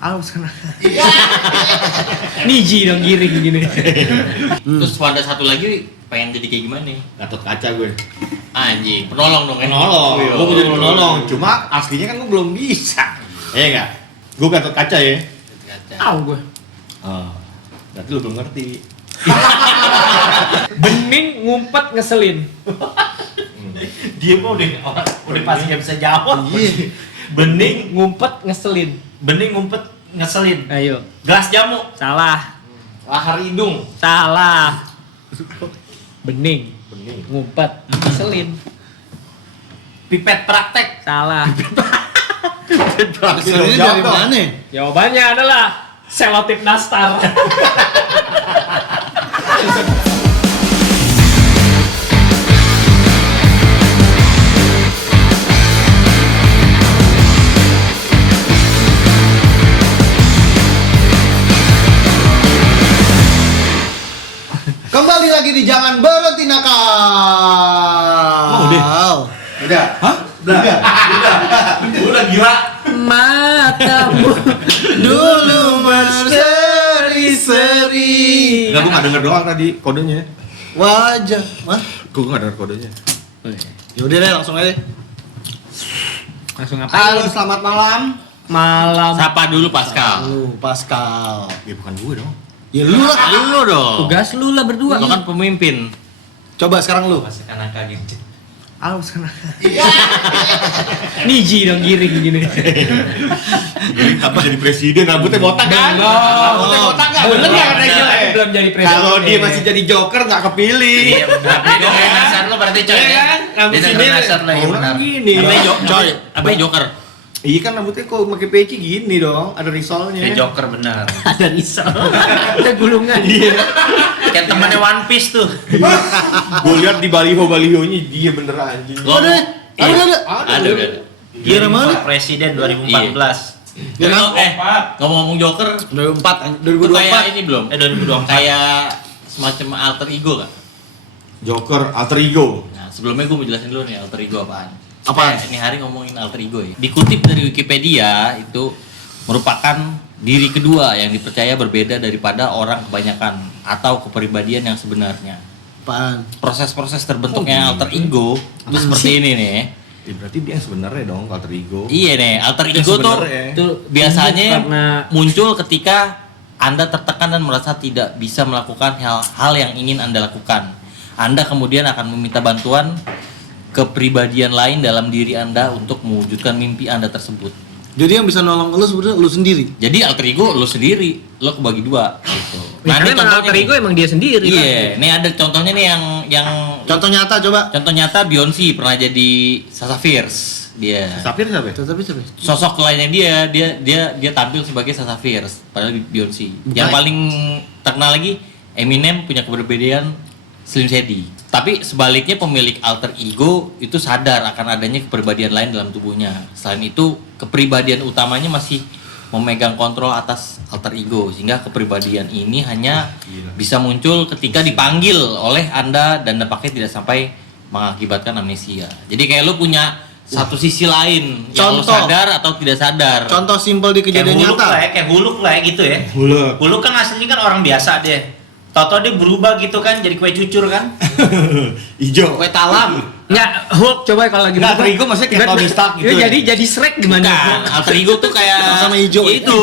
Aus kena. Niji dong giring gini. Terus ada satu lagi pengen jadi kayak gimana nih? Gatot Kaca gue. Anjing, penolong dong kan? Penolong, gue mau jadi penolong. Cuma aslinya kan gue belum bisa. Iya nggak? Gue Gatot Kaca ya. Tahu gue. Oh, berarti lu belum ngerti. Bening ngumpet ngeselin. Dia mah udah pasti nggak bisa jawab. Bening ngumpet ngeselin. Bening ngumpet ngeselin. Ayo. Gelas jamu. Salah. Lahar hidung. Salah. Bening ngumpet ngeselin. Pipet praktek. Salah. Ini dari mana? Jawabannya adalah selotip nastar. Kembali lagi di Jangan Berhenti Nakal. Oh, udah? Hah? Udah gila. Matamu dulu berseri-seri. Enggak, gue nggak denger doang tadi kodenya. Wajah, mah? Gue nggak denger kodenya. Yaudah deh, langsung aja. Langsung Halo, ngapain? selamat malam. Malam. Sapa dulu Pascal. Halo, Pascal. Ya bukan gue dong. Ya lu lah. Lu dong. Tugas lu lah berdua. Lo kan pemimpin. Coba sekarang lu. Masih kanaka gitu. Aus kena. Niji dong giring gini. Apa jadi presiden? Rambutnya botak kan? Rambutnya botak nggak? Bener Bener nggak nggak? tapi belum jadi presiden. Kalau dia masih jadi joker nggak kepilih. Iya benar. Dia dengerin nasar lo berarti coy. Iya Ya? kan? Rambut Dia dengerin sini nasar lo ya orang benar. gini. Coy. Apa joker? Iya kan rambutnya kok pakai peci gini dong, ada risolnya. Dia joker benar. Ada risau. Ada gulungan. Iya. Kayak temannya One Piece tuh. Gue lihat di baliho-balihonya dia bener anjing. Ada. Ada. Gila mana? Pak Presiden 2014. Iya. Ngomong-ngomong Joker, 2004, itu kayak 2024. ini belum? 2024. Kayak semacam alter ego kan? Joker alter ego. Nah, sebelumnya gue mau jelasin dulu nih alter ego apaan. Apaan? Ini hari ngomongin alter ego ya. Dikutip dari Wikipedia, itu merupakan diri kedua yang dipercaya berbeda daripada orang kebanyakan atau kepribadian yang sebenarnya. Apaan? Proses-proses terbentuknya alter ego itu seperti ini nih. Ya, berarti dia yang sebenarnya dong alter ego. Iya nih, alter Yang ego tuh sebenarnya. itu biasanya Karena- muncul ketika Anda tertekan dan merasa tidak bisa melakukan hal-hal yang ingin Anda lakukan. Anda kemudian akan meminta bantuan kepribadian lain dalam diri Anda untuk mewujudkan mimpi Anda tersebut. Jadi yang bisa nolong lu sebenarnya lu sendiri. Jadi alter ego lo sendiri, lo kebagi dua gitu. Nah, ini karena alter ego emang dia sendiri. Iya, nih ada contohnya nih yang Contoh nyata coba. contoh nyata Beyonce pernah jadi Sasha Fierce dia. Sapir siapa? Tapi siapa? Sosok lainnya dia tampil sebagai Sasha Fierce padahal Beyonce. Yang Baik. paling terkenal lagi Eminem punya keberbedaan Slim Shady. Tapi sebaliknya pemilik alter ego itu sadar akan adanya kepribadian lain dalam tubuhnya. Selain itu kepribadian utamanya masih memegang kontrol atas alter ego sehingga kepribadian ini hanya bisa muncul ketika dipanggil oleh Anda dan dampaknya tidak sampai mengakibatkan amnesia. Jadi kayak lu punya satu sisi lain yang lu Contoh. sadar atau tidak sadar. Contoh simpel di kejadian nyata. Kayak huluk lah ya gitu ya. Huluk. Huluk kan aslinya kan orang biasa deh. Toto dia berubah gitu kan jadi kue cucur kan. Ijo. Kue talam. Nggak, Hulk coba kalau lagi Nggak, alter ego maksudnya kayak Tony Stark gitu ya? Jadi Shrek gimana? Bukan, alter ego tuh kayak Sama hijau. itu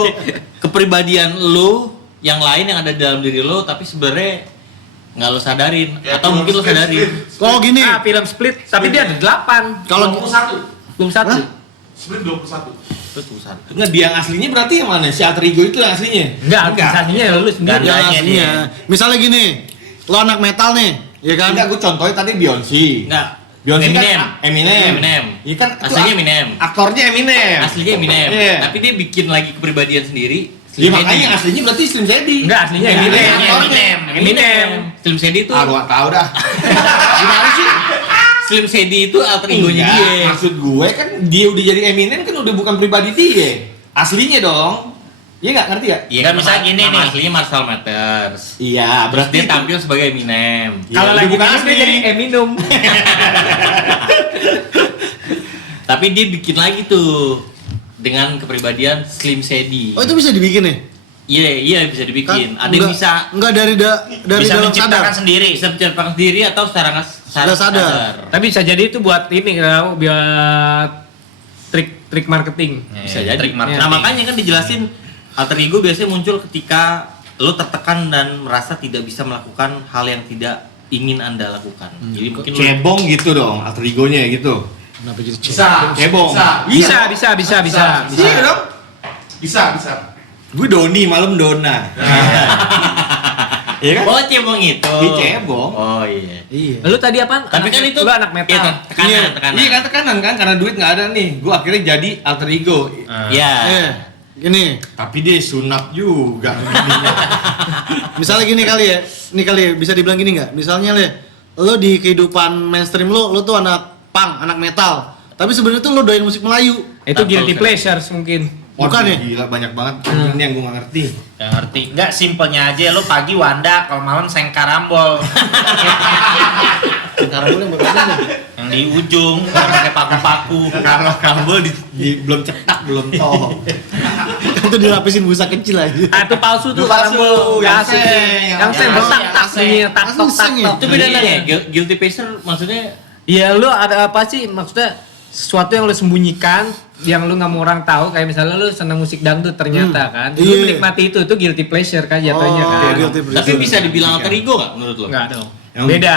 kepribadian lu yang lain yang ada di dalam diri lu tapi sebenarnya nggak lu sadarin atau mungkin lu sadarin. Oh gini. Nah, film Split, tapi dia ada 8. Kalau Belum satu. Hah? Split 21. Terus urusan. Enggak, dia yang aslinya berarti yang mana? Si alter ego itu yang aslinya? Enggak, misalnya lu sendiri. Nggak. yang Tandanya aslinya. Misalnya gini, lo anak metal nih, ya kan? Enggak, gue contohnya tadi Beyonce. Enggak. Beyonce Eminem. kan Eminem. Eminem. Iya kan itu Aslinya Eminem. Aktornya Eminem. Aslinya Eminem. Iya. Tapi dia bikin lagi kepribadian sendiri. Ya Slim makanya Shady. yang aslinya berarti Slim Shady. Enggak, aslinya Eminem. Eminem. Eminem. Slim Shady itu Ah, gua nggak tahu dah. Gimana sih? Slim Shady itu alter egonya Enggak, dia. maksud gue kan dia udah jadi Eminem kan udah bukan pribadi dia. Aslinya dong. Iya nggak ngerti ya? Iya, Nggak, kan misalnya gini nama nih. aslinya Marshall Mathers. Iya, Terus berarti dia itu- tampil sebagai Eminem. Iya, Kalau udah lagi bukan minum asli. dia jadi Eminem. Tapi dia bikin lagi tuh dengan kepribadian Slim Shady. Oh, itu bisa dibikin ya? Iya bisa dibikin. Ada yang bisa dari Bisa dalam menciptakan sadar. sendiri. bisa menciptakan sendiri atau secara Sudah sadar. Tapi bisa jadi itu buat ini biar trik marketing. Bisa jadi. Trik marketing. Nah makanya kan dijelasin alter ego biasanya muncul ketika lo tertekan dan merasa tidak bisa melakukan hal yang tidak ingin Anda lakukan. Jadi mungkin lo Cebong gitu dong, alter egonya gitu. Kenapa jadi Bisa. Cebong. Bisa. Iya dong. Bisa. Gue Doni, malam Dona. Iya kan? Oh cebong itu. Iya, cebong. Oh iya. Iya. Lu tadi apa? Tapi kan itu lu anak metal. Iya, tekanan. Iya kan tekanan kan karena duit nggak ada nih. Gue akhirnya jadi alter ego. Iya. Gini, Tapi dia sunat juga. misalnya gini kali ya. Ini kali ya, bisa dibilang gini nggak? Misalnya lo di kehidupan mainstream lo tuh anak punk, anak metal. Tapi sebenarnya tuh lo doyan musik Melayu. Itu guilty Betul. pleasures mungkin. Bukan ya? Gila banyak banget. Ini yang gue nggak ngerti. Yang ngerti. Enggak, simpelnya aja lo pagi Wanda, kalau malam Sengkarambol. Sekarang boleh bagaimana? Yang di ujung pakai paku-paku. Karena kabel belum cetak, belum toh. Itu dilapisin busa kecil aja. Ah, itu palsu tuh Palsu, karambol. yang Asli. seng, Yang seng yang tak tak seng. bunyi tak tok tak Asli tok. Itu beda ya. Guilty pleasure maksudnya Iya, lu ada apa sih maksudnya sesuatu yang lu sembunyikan yang lu nggak mau orang tahu, kayak misalnya lu seneng musik dangdut ternyata kan lu Iya. menikmati itu guilty pleasure kan jatuhnya Oh, kan guilty pleasure. tapi bisa dibilang alter ego nggak menurut lo? nggak dong Yang- beda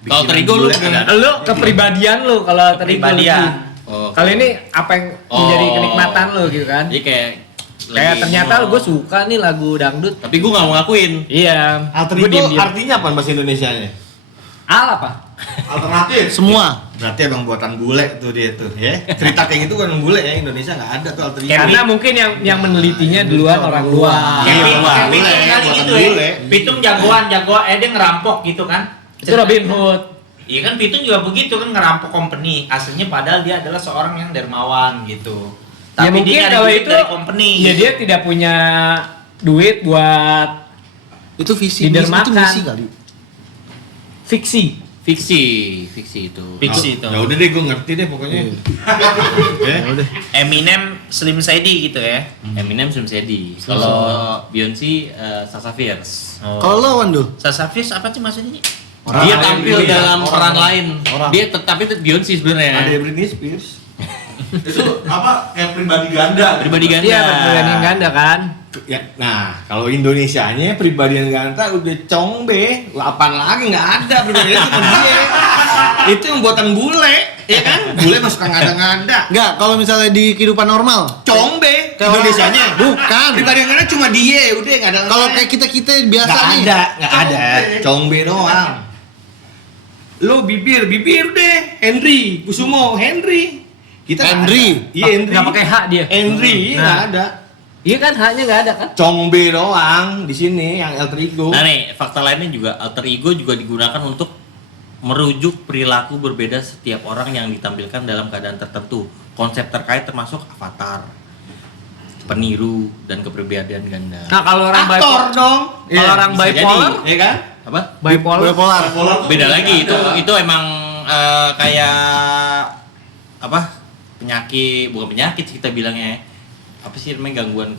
Kalau alter ego lu bener- lu kepribadian lu kalau alter ego Kepribadian. lebih. Oh, Kalau ini apa yang menjadi kenikmatan lu gitu kan Jadi kayak kayak lagi ternyata ngomong. gue suka nih lagu dangdut Tapi gue nggak mau ngakuin. iya Alter Gua ego diem-diem. artinya apa bahasa Indonesianya? Al apa Alternatif. Semua. Berarti abang buatan bule tuh dia tuh ya. Cerita kayak gitu kan bule ya, Indonesia nggak ada tuh alter ego. karena mungkin yang menelitinya duluan orang luar Kayak Iya, kayak boleh, Pitung kali buatan gitu ya. bule. Pitung jagoan, dia ngerampok gitu kan. itu Robin Hood. Iya kan Pitung juga begitu kan ngerampok company. Aslinya padahal dia adalah seorang yang dermawan gitu. Ya Tapi mungkin dia nyari kalau duit itu dari company. ya dia tidak punya duit buat Itu visi, Leader itu makan. misi kali. fiksi. Fiksi itu. Fiksi itu. Ya udah deh, gue ngerti deh pokoknya. Ya. Eminem Slim Shady gitu ya. Eminem Slim Shady. Kalau Beyonce Sasha Fierce. Kalau lo Wando, Sasha Fierce apa sih maksudnya? Dia tampil dalam peran lain. Orang. Dia tapi itu Beyonce sebenarnya. Ada Britney Spears. Itu apa? Kayak pribadi ganda. Pribadi ganda. Iya, pribadi yang ganda kan. Ya, nah kalau Indonesianya pribadian ganta udah congbe, apaan lagi nggak ada pribadian cuma dia. Itu yang buatan bule, ya kan? Bule masuk ngada-ngada. enggak, kalau misalnya di kehidupan normal. Congbe Kayak Indonesianya. Bukan. Pribadian ganda cuma dia, udah nggak ada. Kalau kayak kita biasa nggak nih. nggak ada. Congbe doang. Lo bibir deh. Henry, Kusumo, Henry. Kita nggak Henry. ada. Iya Henry. Nggak pakai hak dia. Henry, iya, Nah. nggak ada. Iya kan haknya nggak ada kan? Congbe doang di sini yang alter ego. Nah nih, fakta lainnya juga alter ego juga digunakan untuk merujuk perilaku berbeda setiap orang yang ditampilkan dalam keadaan tertentu. Konsep terkait termasuk avatar, peniru, dan kepribadian ganda. Nah kalau orang Aktor bipolar, dong. kalau orang bisa bipolar, jadi. Iya kan? Apa? bipolar, Beda lagi, itu emang kayak apa? Penyakit, bukan penyakit sih kita bilangnya. Apa sih namanya gangguan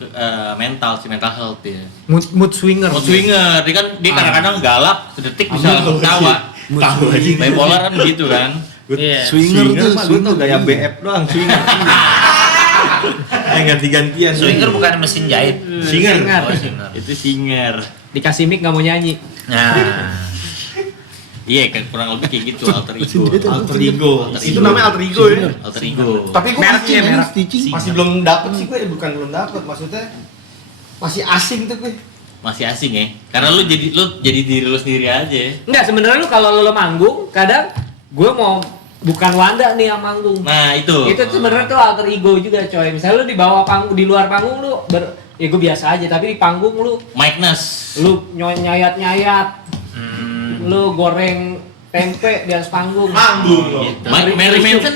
mental sih, mental health ya. mood swinger. Mood swinger, dia kan dia kadang-kadang galak, sedetik bisa langsung ketawa. Tahu aja. Bipolar kan gitu kan. Iya. Swinger tuh, mah gue tuh gaya swinger. BF doang swinger. Yang ganti-gantian. Swinger bukan mesin jahit. Singer. Oh, singer. Itu singer. Dikasih mic nggak mau nyanyi. Nah, Iya kan kurang lebih kayak gitu alter ego. Alter ego. Alter Itu ego. namanya alter ego ya. Alter ego. Tapi gue Mereknya, masih merek. Stitching. masih belum dapet sih gue, bukan belum dapet, maksudnya masih asing tuh gue. Masih asing ya. Karena lu jadi diri lu sendiri aja. Enggak, sebenarnya lu kalau lu manggung, kadang gue mau bukan Wanda nih yang manggung. Nah, itu. Itu sebenarnya tuh alter ego juga, coy. Misalnya lu di bawah panggung, di luar panggung lu ya gue biasa aja, tapi di panggung lu Mikeness. nyayat-nyayat. Lu goreng tempe di atas panggung. Manggung loh. gitu. Mary Manson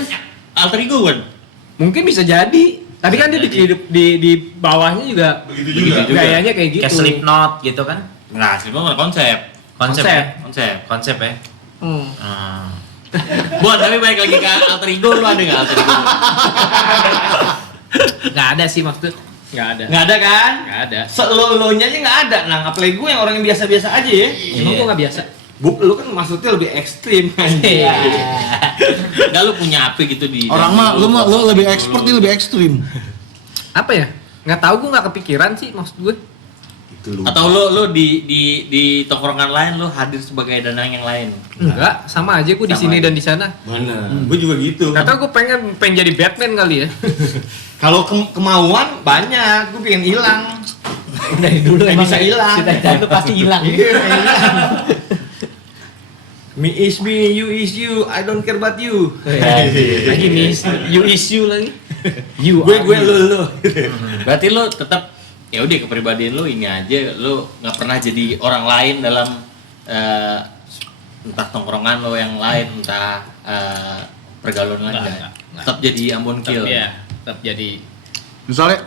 alter ego kan? Mungkin bisa jadi. Tapi kan dia di bawahnya juga Begitu juga. gayanya kayak gitu. kayak Slipknot gitu kan? Nah, sebenarnya konsep. Konsep. Konsep. Ya? Konsep. Konsep ya. Hmm. Ah. Buat tapi balik lagi ke alter ego, lu ada nggak alter ego? Nggak ada sih maksudnya. Nggak ada. Nggak ada kan? Nggak ada. Selo-elonya aja nggak ada. Nah, apalagi gue yang orang yang biasa-biasa aja ya. Emang gua nggak biasa. Lu kan maksudnya lebih ekstrim kan? Iya. Enggak lu punya apa gitu di Orang mah lu lebih expert, dia lebih ekstrim. Apa ya? Nggak tahu, gua nggak kepikiran sih maksud gue. Itu lu. Atau lu di tongkrongan lain lu hadir sebagai danang yang lain. Enggak, sama aja gua di Sama sini aja. dan di sana. Bener. Gue juga gitu. Nggak tahu, gua pengen jadi Batman kali ya. Kalau kemauan banyak, gue pengen hilang. Dari dulu Nggak emang bisa hilang. cita-cita itu pasti hilang. Iya, pengen hilang. Me is me, you is you, I don't care about you. Lagi miss, you issue lagi. You Gue are you. lu. Berarti lu tetap ya udah kepribadian lu ini aja, lu nggak pernah jadi orang lain dalam entah tongkrongan lo yang lain, entah pergaulan lain Nggak. tetap jadi Ambon Kill. Tetap jadi.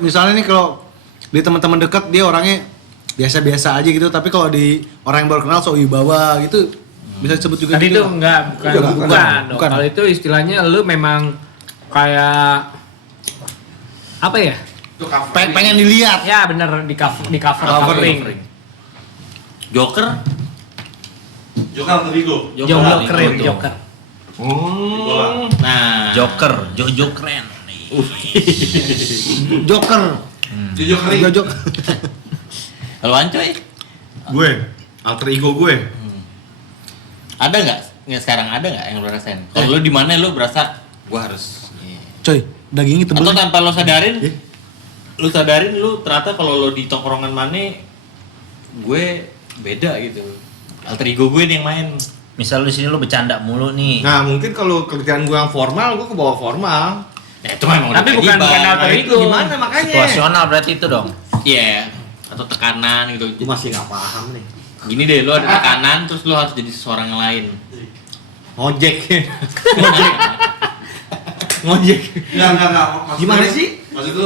Misalnya nih kalau di teman-teman dekat dia orangnya biasa-biasa aja gitu, tapi kalau di orang yang baru kenal so wibawa gitu, bisa disebut juga Tadi gitu. itu bukan dong. Bukan. Kalau itu istilahnya lu memang kayak apa ya? Itu cover. Pengen dilihat. Ya bener, di covering. Joker, Joker alter ego. Jomblo itu. keren, Joker. Oh. Nah, Joker, Jojo keren. Joker. Jojo kering. Jojo. kalau Ancoy Gue, alter ego gue. ada nggak sekarang ada nggak yang lu rasain? Kalau lu di mana lu berasa gua harus Coy, dagingnya tebel. atau tanpa lo sadarin, Eh? lu sadarin lu ternyata kalau lo di tongkrongan mana gue beda gitu. Alter ego gue nih yang main. Misal lu di sini lu bercanda mulu nih. Nah, mungkin kalau kerjaan gue yang formal, gue ke bawah formal. Nah, itu memang udah Tapi bukan kewajiban. alter Nah, ego. itu gimana makanya? Situasional berarti itu dong. Iya, atau tekanan gitu. Gue masih nggak paham nih. Gini deh, lo ada tekanan terus lo harus jadi seseorang yang lain. Ngojek. Ngojek. Enggak. Maksud Gimana lu- sih? Maksud lu,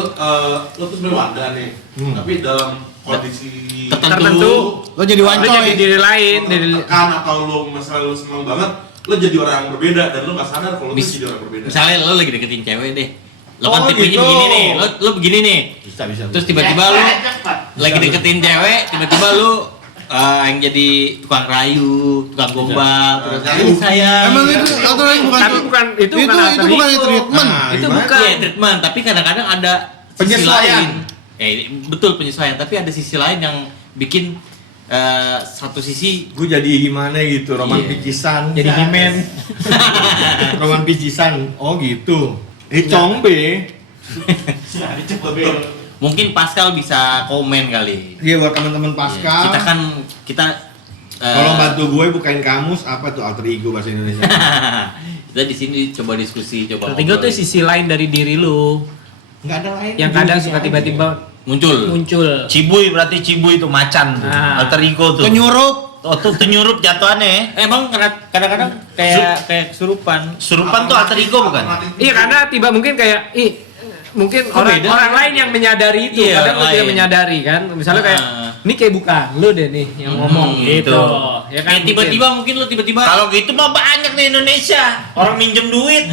lo tuh sebenarnya wadah nih. Tapi dalam kondisi Tertentu. Lo jadi Lu wancoy. jadi diri lain, dari tekan atau lo misalnya lo seneng banget, lo jadi orang yang berbeda dan lo nggak sadar kalau lo tuh Mis- jadi orang berbeda. Misalnya lo lagi deketin cewek deh. Lo kan Oh, tipenya gitu. begini nih, lo begini nih. Bisa. Terus tiba-tiba lo lagi deketin cewek, tiba-tiba lo yang jadi tukang rayu, tukang gombal, terus Nah, ini saya. Emang itu alter ego bukan? Tapi bukan itu bukan alter itu bukan ego. treatment. Nah, Itu gimana? bukan. Iya, treatment, tapi kadang-kadang ada sisi Penyesuaian. lain. Betul penyesuaian, tapi ada sisi lain yang bikin satu sisi Gue jadi gimana gitu, roman Iya. picisan. Jadi He-Man. Roman picisan. Oh gitu. Congbe. Betul. mungkin Pascal bisa komen kali. Iya, buat teman-teman Iya, Pascal. kita Kalau bantu gue bukain kamus, apa tuh alter ego bahasa Indonesia? kita di sini coba diskusi, coba Alter ego tuh ngobrol. sisi lain dari diri lu Nggak ada lain. yang kadang suka tiba-tiba muncul. Cibuy berarti cibuy itu macan tuh. Ah. Alter ego tuh. Kenyurup. Oh, tuh nyurup jatuhannya. Emang kadang-kadang kayak kesurupan. Surupan tuh alter ego bukan? Iya, karena tiba mungkin kayak mungkin Kok beda? orang lain yang menyadari itu, Iya, kadang lu orang tidak lain. menyadari kan. Misalnya kayak Ah. ini kayak bukan lu deh nih yang ngomong gitu. gitu. Ya kan Kayak tiba-tiba mungkin lo tiba-tiba Kalau gitu mah banyak di Indonesia. Orang minjem duit.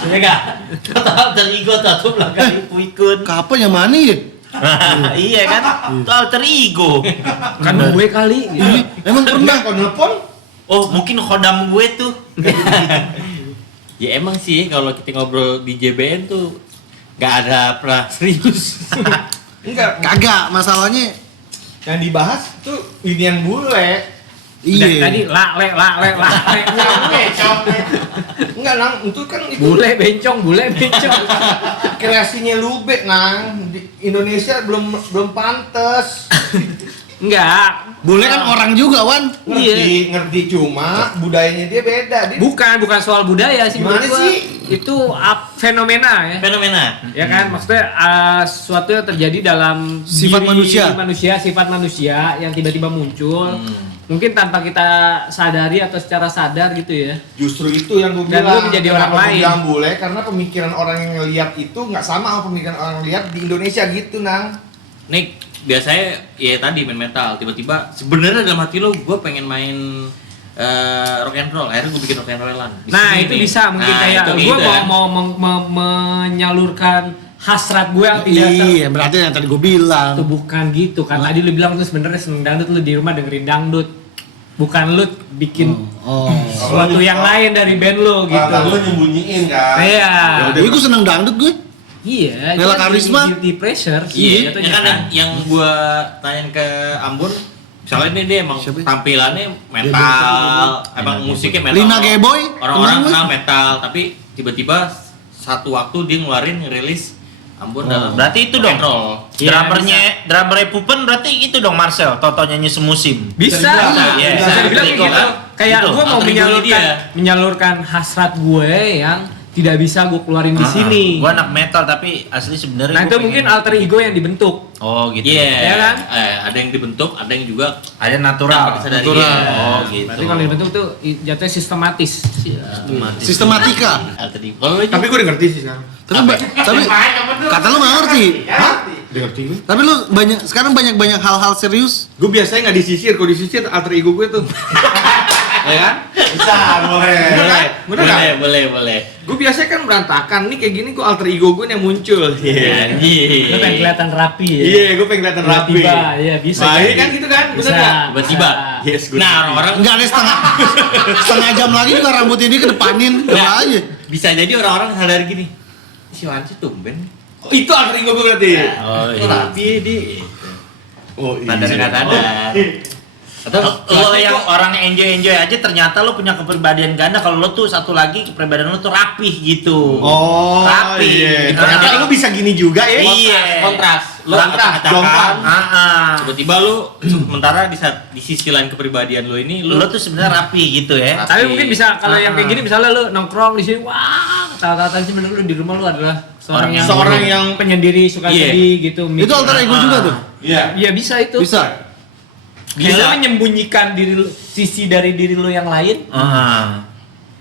Iya enggak? Kata alter ego tuh belakang ikut. Kapan yang mana ya? Iya kan? Itu alter ego. kan gue kali gitu. Emang pernah? Kalau nelpon, Oh, mungkin khodam gue tuh. ya emang sih kalau kita ngobrol di JBN tuh nggak ada pernah serius. enggak. Kagak, masalahnya Yang dibahas tuh inian bule. Udah, iya. tadi lale. Enggak, Nang, itu kan itu Bule bencong. kreasinya Lube, Nang. Di Indonesia belum pantes. Enggak. Bule kan orang juga, Wan. Ngerti cuma budayanya dia beda. Dia Bukan soal budaya sih Gimana menurut gua. sih? Itu fenomena ya. Fenomena. Ya kan, maksudnya sesuatu yang terjadi dalam Sifat diri manusia. sifat manusia yang tiba-tiba muncul. Mungkin tanpa kita sadari atau secara sadar gitu ya. justru itu yang gue Dan bilang. lu menjadi Kenapa orang gua lain. bilang bule karena pemikiran orang yang ngelihat itu nggak sama sama pemikiran orang yang lihat di Indonesia gitu, Nang. Nih biasanya ya tadi main metal tiba-tiba sebenarnya dalam hati lo gue pengen main rock and roll, akhirnya gue bikin rock and rollan. Di Nah, sini itu nih. bisa mungkin Nah, kayak itu gue gitu kan. mau menyalurkan hasrat gue yang tidak Iya, berarti yang tadi gue bilang. itu bukan gitu kan. Tadi lu bilang tuh sebenarnya seneng dangdut, lu di rumah dengerin dangdut. Bukan lu bikin Oh. sesuatu yang lain dari band lu gitu. Lu nyembunyiin kan. Iya. Jadi gue seneng dangdut gue. Iya, itu Nela kan Karisma. guilty pleasure. Iya, jatuhnya ya kan kan. yang gua tanyain ke Ambon, misalnya ini dia emang Siapa? tampilannya metal, emang musiknya metal. Lina Geboy, Orang-orang kenal gue. kenal metal, tapi tiba-tiba satu waktu dia ngeluarin rilis Ambon dalam Berarti itu dong. rock and roll. Iya, Drummernya Pupen berarti itu dong Marcel, Toto nyanyi semusim. Bisa, Iya. bisa dibilang kayak Gitu gitu. kan? Kayak Gitu. gue mau Alter ego dia. menyalurkan hasrat gue yang tidak bisa gue keluarin di sini. Gua anak metal tapi asli sebenarnya Nah gua itu pengen- mungkin alter ego yang dibentuk. Oh gitu. Iya, Ya kan? ada yang dibentuk, ada yang juga Ada natural. tanpa disadari. Natural. Iya. Oh gitu. Berarti kalau dibentuk tuh jatuhnya sistematis. Sistematika. Alter ego. Kalau lu Tapi gue udah ngerti sih sekarang. Tapi kata lu nggak ngerti. Hah? Udah ngerti gue. Tapi lu sekarang banyak hal-hal serius. Gue biasanya nggak disisir, kalau disisir alter ego gue tuh. Ya kan? Bisa, boleh. Bener kan? Bener kan? Boleh. Gue biasanya kan berantakan, nih kayak gini gue alter ego gue yang muncul. Iya. Anjir. Lu pengen kelihatan rapi ya. Iya, gue pengen kelihatan rapi. Tiba-tiba, iya bisa. Nah, jadi. iya kan gitu kan? Bener Bisa. nggak? Tiba-tiba. Bisa. Yes, gue. Nah, orang Enggak ada setengah jam lagi juga rambut ini kedepanin. Nah, Coba aja. bisa jadi orang-orang sadar gini. Si Wanci tumben. Oh, itu alter ego gue berarti. Oh Kok iya. rapi ya di. Oh, Sadar nggak sadar. Atau Lo yang orang enjoy aja ternyata lo punya kepribadian ganda. Kalau lo tuh satu lagi kepribadian lo tuh rapih gitu. Oh, Rapi. iya. Ternyata lo bisa gini juga ya? Iya. kontras. Lu Kontras, acak-acakan. jomplang. Tiba-tiba lu sementara di sisi lain kepribadian lu ini Lo tuh sebenarnya rapi gitu ya. Tapi mungkin bisa kalau yang kayak Ah. gini misalnya lu nongkrong di sini, wah, kata-kata sebenarnya lu di rumah lu adalah seorang yang penyendiri, suka Iya. sedih gitu. Itu alter ego juga tuh. Iya. Iya bisa itu. Bisa. Kayak lu menyembunyikan diri lu, sisi dari diri lu yang lain.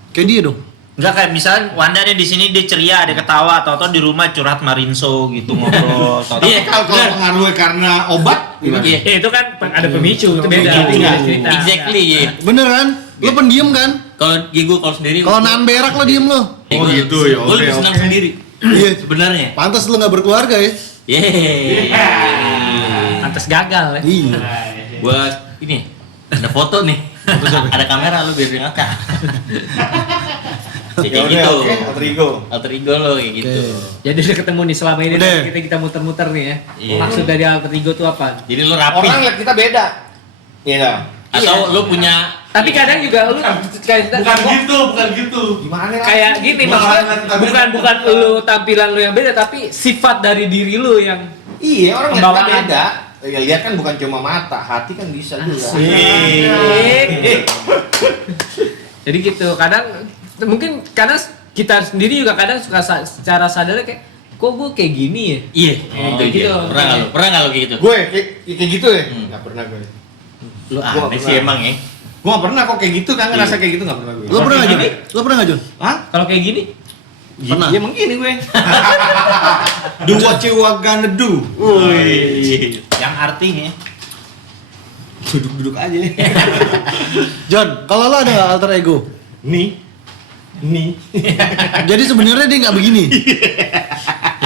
Kayak dia dong. Enggak kayak misalnya Wanda nih di sini dia ceria, ada ketawa, atau di rumah curhat Marinso gitu ngobrol. Tapi kalau pengaruhnya karena obat, gimana? Iya. Ya itu kan ada pemicu, itu beda. Pemicu, Tinggal iya. cerita. Exactly, iya. Bener kan? Lu pendiam kan? Kalau gue kalau sendiri Kalau nahan berak lo diem lo. Oh, gitu ya, Gue lebih oke, senang oke. sendiri. Iya. Sebenarnya. Pantas lu nggak berkeluarga ya? Yeay. Pantes gagal ya. Iya. Buat ini ada foto nih. Ada kamera lu biar dia ngakak. Ya, kayak gitu. Oke, alter ego. Alter ego lo kayak gitu. Jadi udah ketemu nih selama ini Udah. kita muter-muter nih ya. Iya. Maksud dari alter ego itu apa? Jadi lu rapi. Orang lihat kita beda. Iya. Atau lu punya Tapi kadang juga lu kayak Bukan gitu. Gimana lah? kayak gini maksudnya bukan lu tampilan lu yang beda tapi sifat dari diri lu yang Iya, orang lihat kita Pembawaan. beda. Ya, lihat kan bukan cuma mata, hati kan bisa juga. asik. Jadi gitu kadang mungkin karena kita sendiri juga kadang suka secara sadar kayak kok gue kayak gini ya. iya. kayak gitu. Pernah nggak lu kayak gitu? Gue kayak gitu ya? Hmm. Nggak pernah gue. Lu Gua aneh pernah. sih emang ya. Gue nggak pernah kok kayak gitu kan, ngerasa kayak gitu nggak pernah gue. Lu pernah nggak Jun? Lu pernah nggak Jun? Hah? Kalau kayak gini Pernah. Ya emang gini gue. Do what you are gonna do. Wih. Yang artinya Duduk-duduk aja. John, kalau lo ada nggak alter ego? Nih. Jadi sebenarnya dia nggak begini.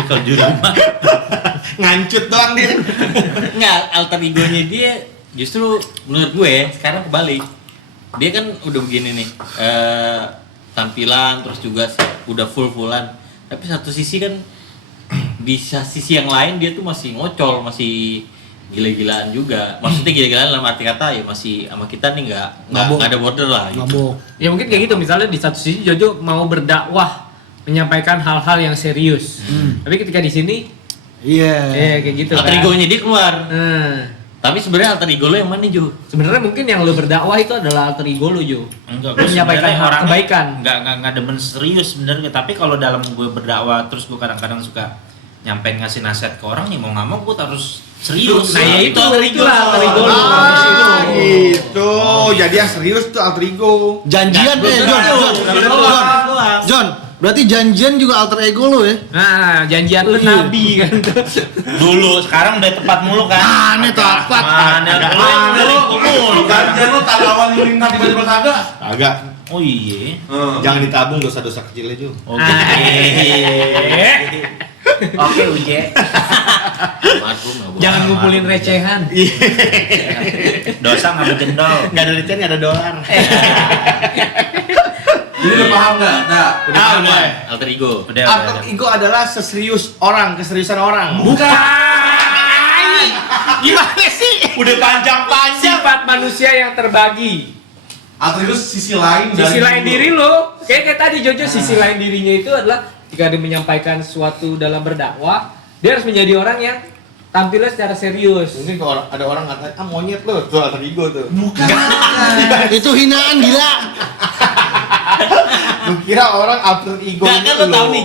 kalau di rumah Ngancut doang dia. Nggak, alter egonya dia justru menurut gue sekarang kebalik. Dia kan udah begini nih, tampilan terus juga udah full-fullan. Tapi satu sisi kan di sisi yang lain dia tuh masih ngocol, masih gila-gilaan juga. Maksudnya gila-gilaan dalam arti kata ya masih sama kita nih nggak Mabok. ada border lah. Gitu. Mabok. ya mungkin kayak gitu misalnya di satu sisi Jojo mau berdakwah menyampaikan hal-hal yang serius. Tapi ketika di sini Iya. kayak gitu Alter kan. egonya dia keluar. Tapi sebenarnya alter ego lo yang mana Jo? Sebenarnya mungkin yang lu berdakwah itu adalah alter ego lu Jo. enggak Lu menyampaikan sebenarnya hal orangnya kebaikan. enggak demen serius sebenarnya, tapi kalau dalam gue berdakwah terus gue kadang-kadang suka nyampein ngasih nasihat ke orang nih mau nggak mau gue harus serius. Nah ya itu itulah alter ego lu. Ah, gitu. Jadi yang serius tuh alter ego. Janjian John. Berarti janjian juga alter ego lo ya? Nah, janjian lu nabi kan tuh. Dulu sekarang udah tepat mulu kan. Aneh tepat. Mana lu yang dari mulu kan. Jangan lu tanaman lintah tiba-tiba kagak. Agak. Oh iya. Jangan ditabung dosa-dosa kecilnya juga. Oke. Oke, Uje. Almarhum nggak boleh. Jangan ngumpulin recehan. Dosa nggak berjendol. Enggak ada receh, enggak ada dolar. Jadi udah paham nggak? Nah, Udah paham kan? Alter ego. Udah. Alter ego adalah keseriusan orang. Bukan. Gimana sih? Udah panjang-panjang. Sifat manusia yang terbagi. alter ego sisi lain dari Sisi lain lu. diri lo. Kayak tadi Jojo, sisi lain dirinya itu adalah jika dia menyampaikan sesuatu dalam berdakwah, dia harus menjadi orang yang tampilnya secara serius. Mungkin kalau ada orang ngatain, monyet lo, tuh alter ego tuh. Bukan. Itu hinaan gila. Lu kira orang alter ego Nggak, kan itu lo tau loh. nih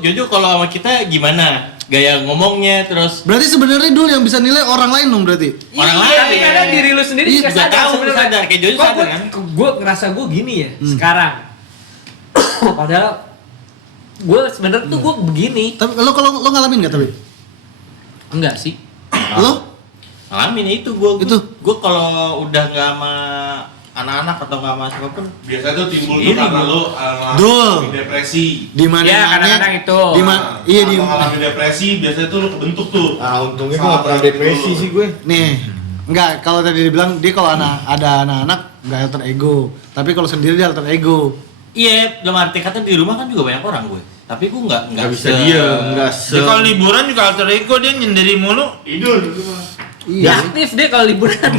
Jojo kalau sama kita gimana? Gaya ngomongnya terus Berarti sebenarnya dulu yang bisa nilai orang lain dong berarti. orang lain. Tapi kadang diri lu sendiri Iya, juga juga sadar tahu, sebenarnya. sadar. Kayak Jojo Kok sadar kan? Gue ngerasa gue gini ya sekarang. Padahal gue sebenarnya tuh gue begini. Tapi lo ngalamin nggak tapi? Enggak sih. Lo? Ngalamin itu gue Itu? kalau udah nggak sama anak-anak atau nggak sama siapapun Biasanya tuh timbul tuh Ini karena gua. lu Dul. alami depresi. Di mana? Ya, kadang-kadang itu. Di mana? Iya di. Atau alami depresi biasanya tuh lu kebentuk tuh. Ah, untungnya gue gak pernah depresi sih gue. Nih, enggak kalau tadi dibilang dia kalau ada anak-anak nggak alter ego, tapi kalau sendiri dia alter ego. iya dalam arti kata di rumah kan juga banyak orang gue tapi gue nggak Bisa diem, nggak Dia kalau liburan juga alter ego, dia nyendiri mulu. Tidur. Iya. Aktif deh kalau liburan.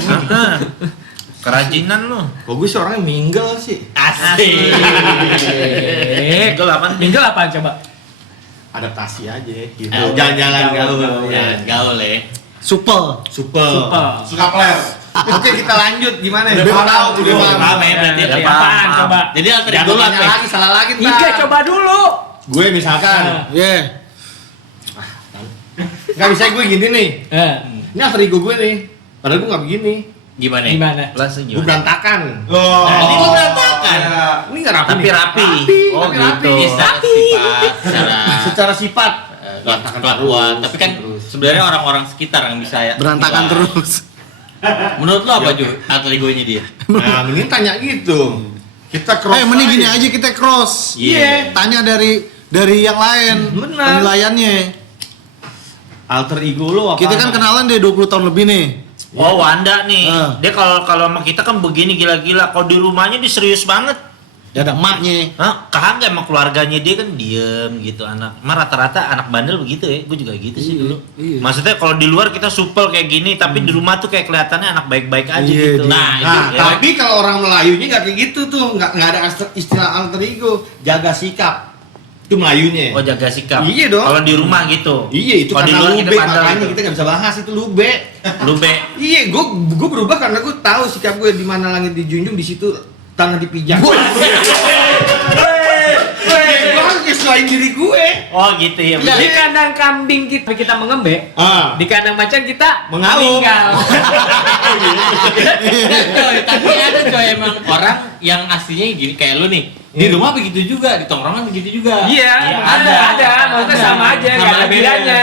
Kerajinan lu. Kok gue sih orangnya mingle sih. asik Minggu 8 Minggu apa coba? Adaptasi aja gitu. Oh, Jalan-jalan gaul. ya gaul ya Supel. Super. Suka player. Oke, kita lanjut gimana? Udah paham, udah paham. paham ya berarti Berarti ya apaan coba? jadi alter Jangan ego lu tanya apa lagi, salah lagi ntar. Iga coba dulu. Gue misalkan, Iya. nggak bisa gue gini nih. Ini alter ego gue nih. Padahal gue nggak begini. gimana Gimana? Langsung Gue berantakan. Oh. Nah, ini lu berantakan. Ya. Ini nggak rapi. Tapi nih. rapi. Oh, tapi gitu. bisa sifat secara Secara sifat. kelakuan tapi kan Terus. sebenarnya orang-orang sekitar yang bisa ya Berantakan nilai. terus. menurut lo apa Ju alter egonya dia Nah, mending tanya gitu. Kita cross. Mending gini aja. aja kita cross. Iya. Tanya dari yang lain. Benar. Penilaiannya. Alter ego lo apa? Kita kan kenalan deh 20 tahun lebih nih. Oh, Wanda nih. Ah. Dia kalau sama kita kan begini gila-gila. Kalau di rumahnya dia serius banget. Ya ada emaknya. Hah? Kagak sama keluarganya dia kan diem gitu anak. Rata-rata anak bandel begitu ya. Gue juga gitu sih Iya, dulu. iya. Maksudnya kalau di luar kita supel kayak gini, tapi di rumah tuh kayak kelihatannya anak baik-baik aja Iya, gitu. dia. nah Nah, itu tapi kalau orang Melayunya nggak kayak gitu tuh, nggak ada istilah alter ego, jaga sikap. Itu Melayunya. Oh, jaga sikap. Iya dong. Kalau di rumah gitu. Iya, itu Kalau di karena luar lube, kita bandel makanya gitu. kita nggak bisa bahas itu lube. Lube. Iya, gue berubah karena gue tahu sikap gue di mana langit dijunjung, di situ tanah dipijak. Gue harus nyesuaiin diri gue. Oh, gitu ya. Di kandang kambing kita mengembek, Ah. di kandang macan kita Mengaum. meninggal. coy, tapi ada coy emang orang yang aslinya gini kayak lu nih di rumah begitu juga di tongkrongan begitu juga Iya, ada. Maksudnya sama aja, nggak ada bedanya.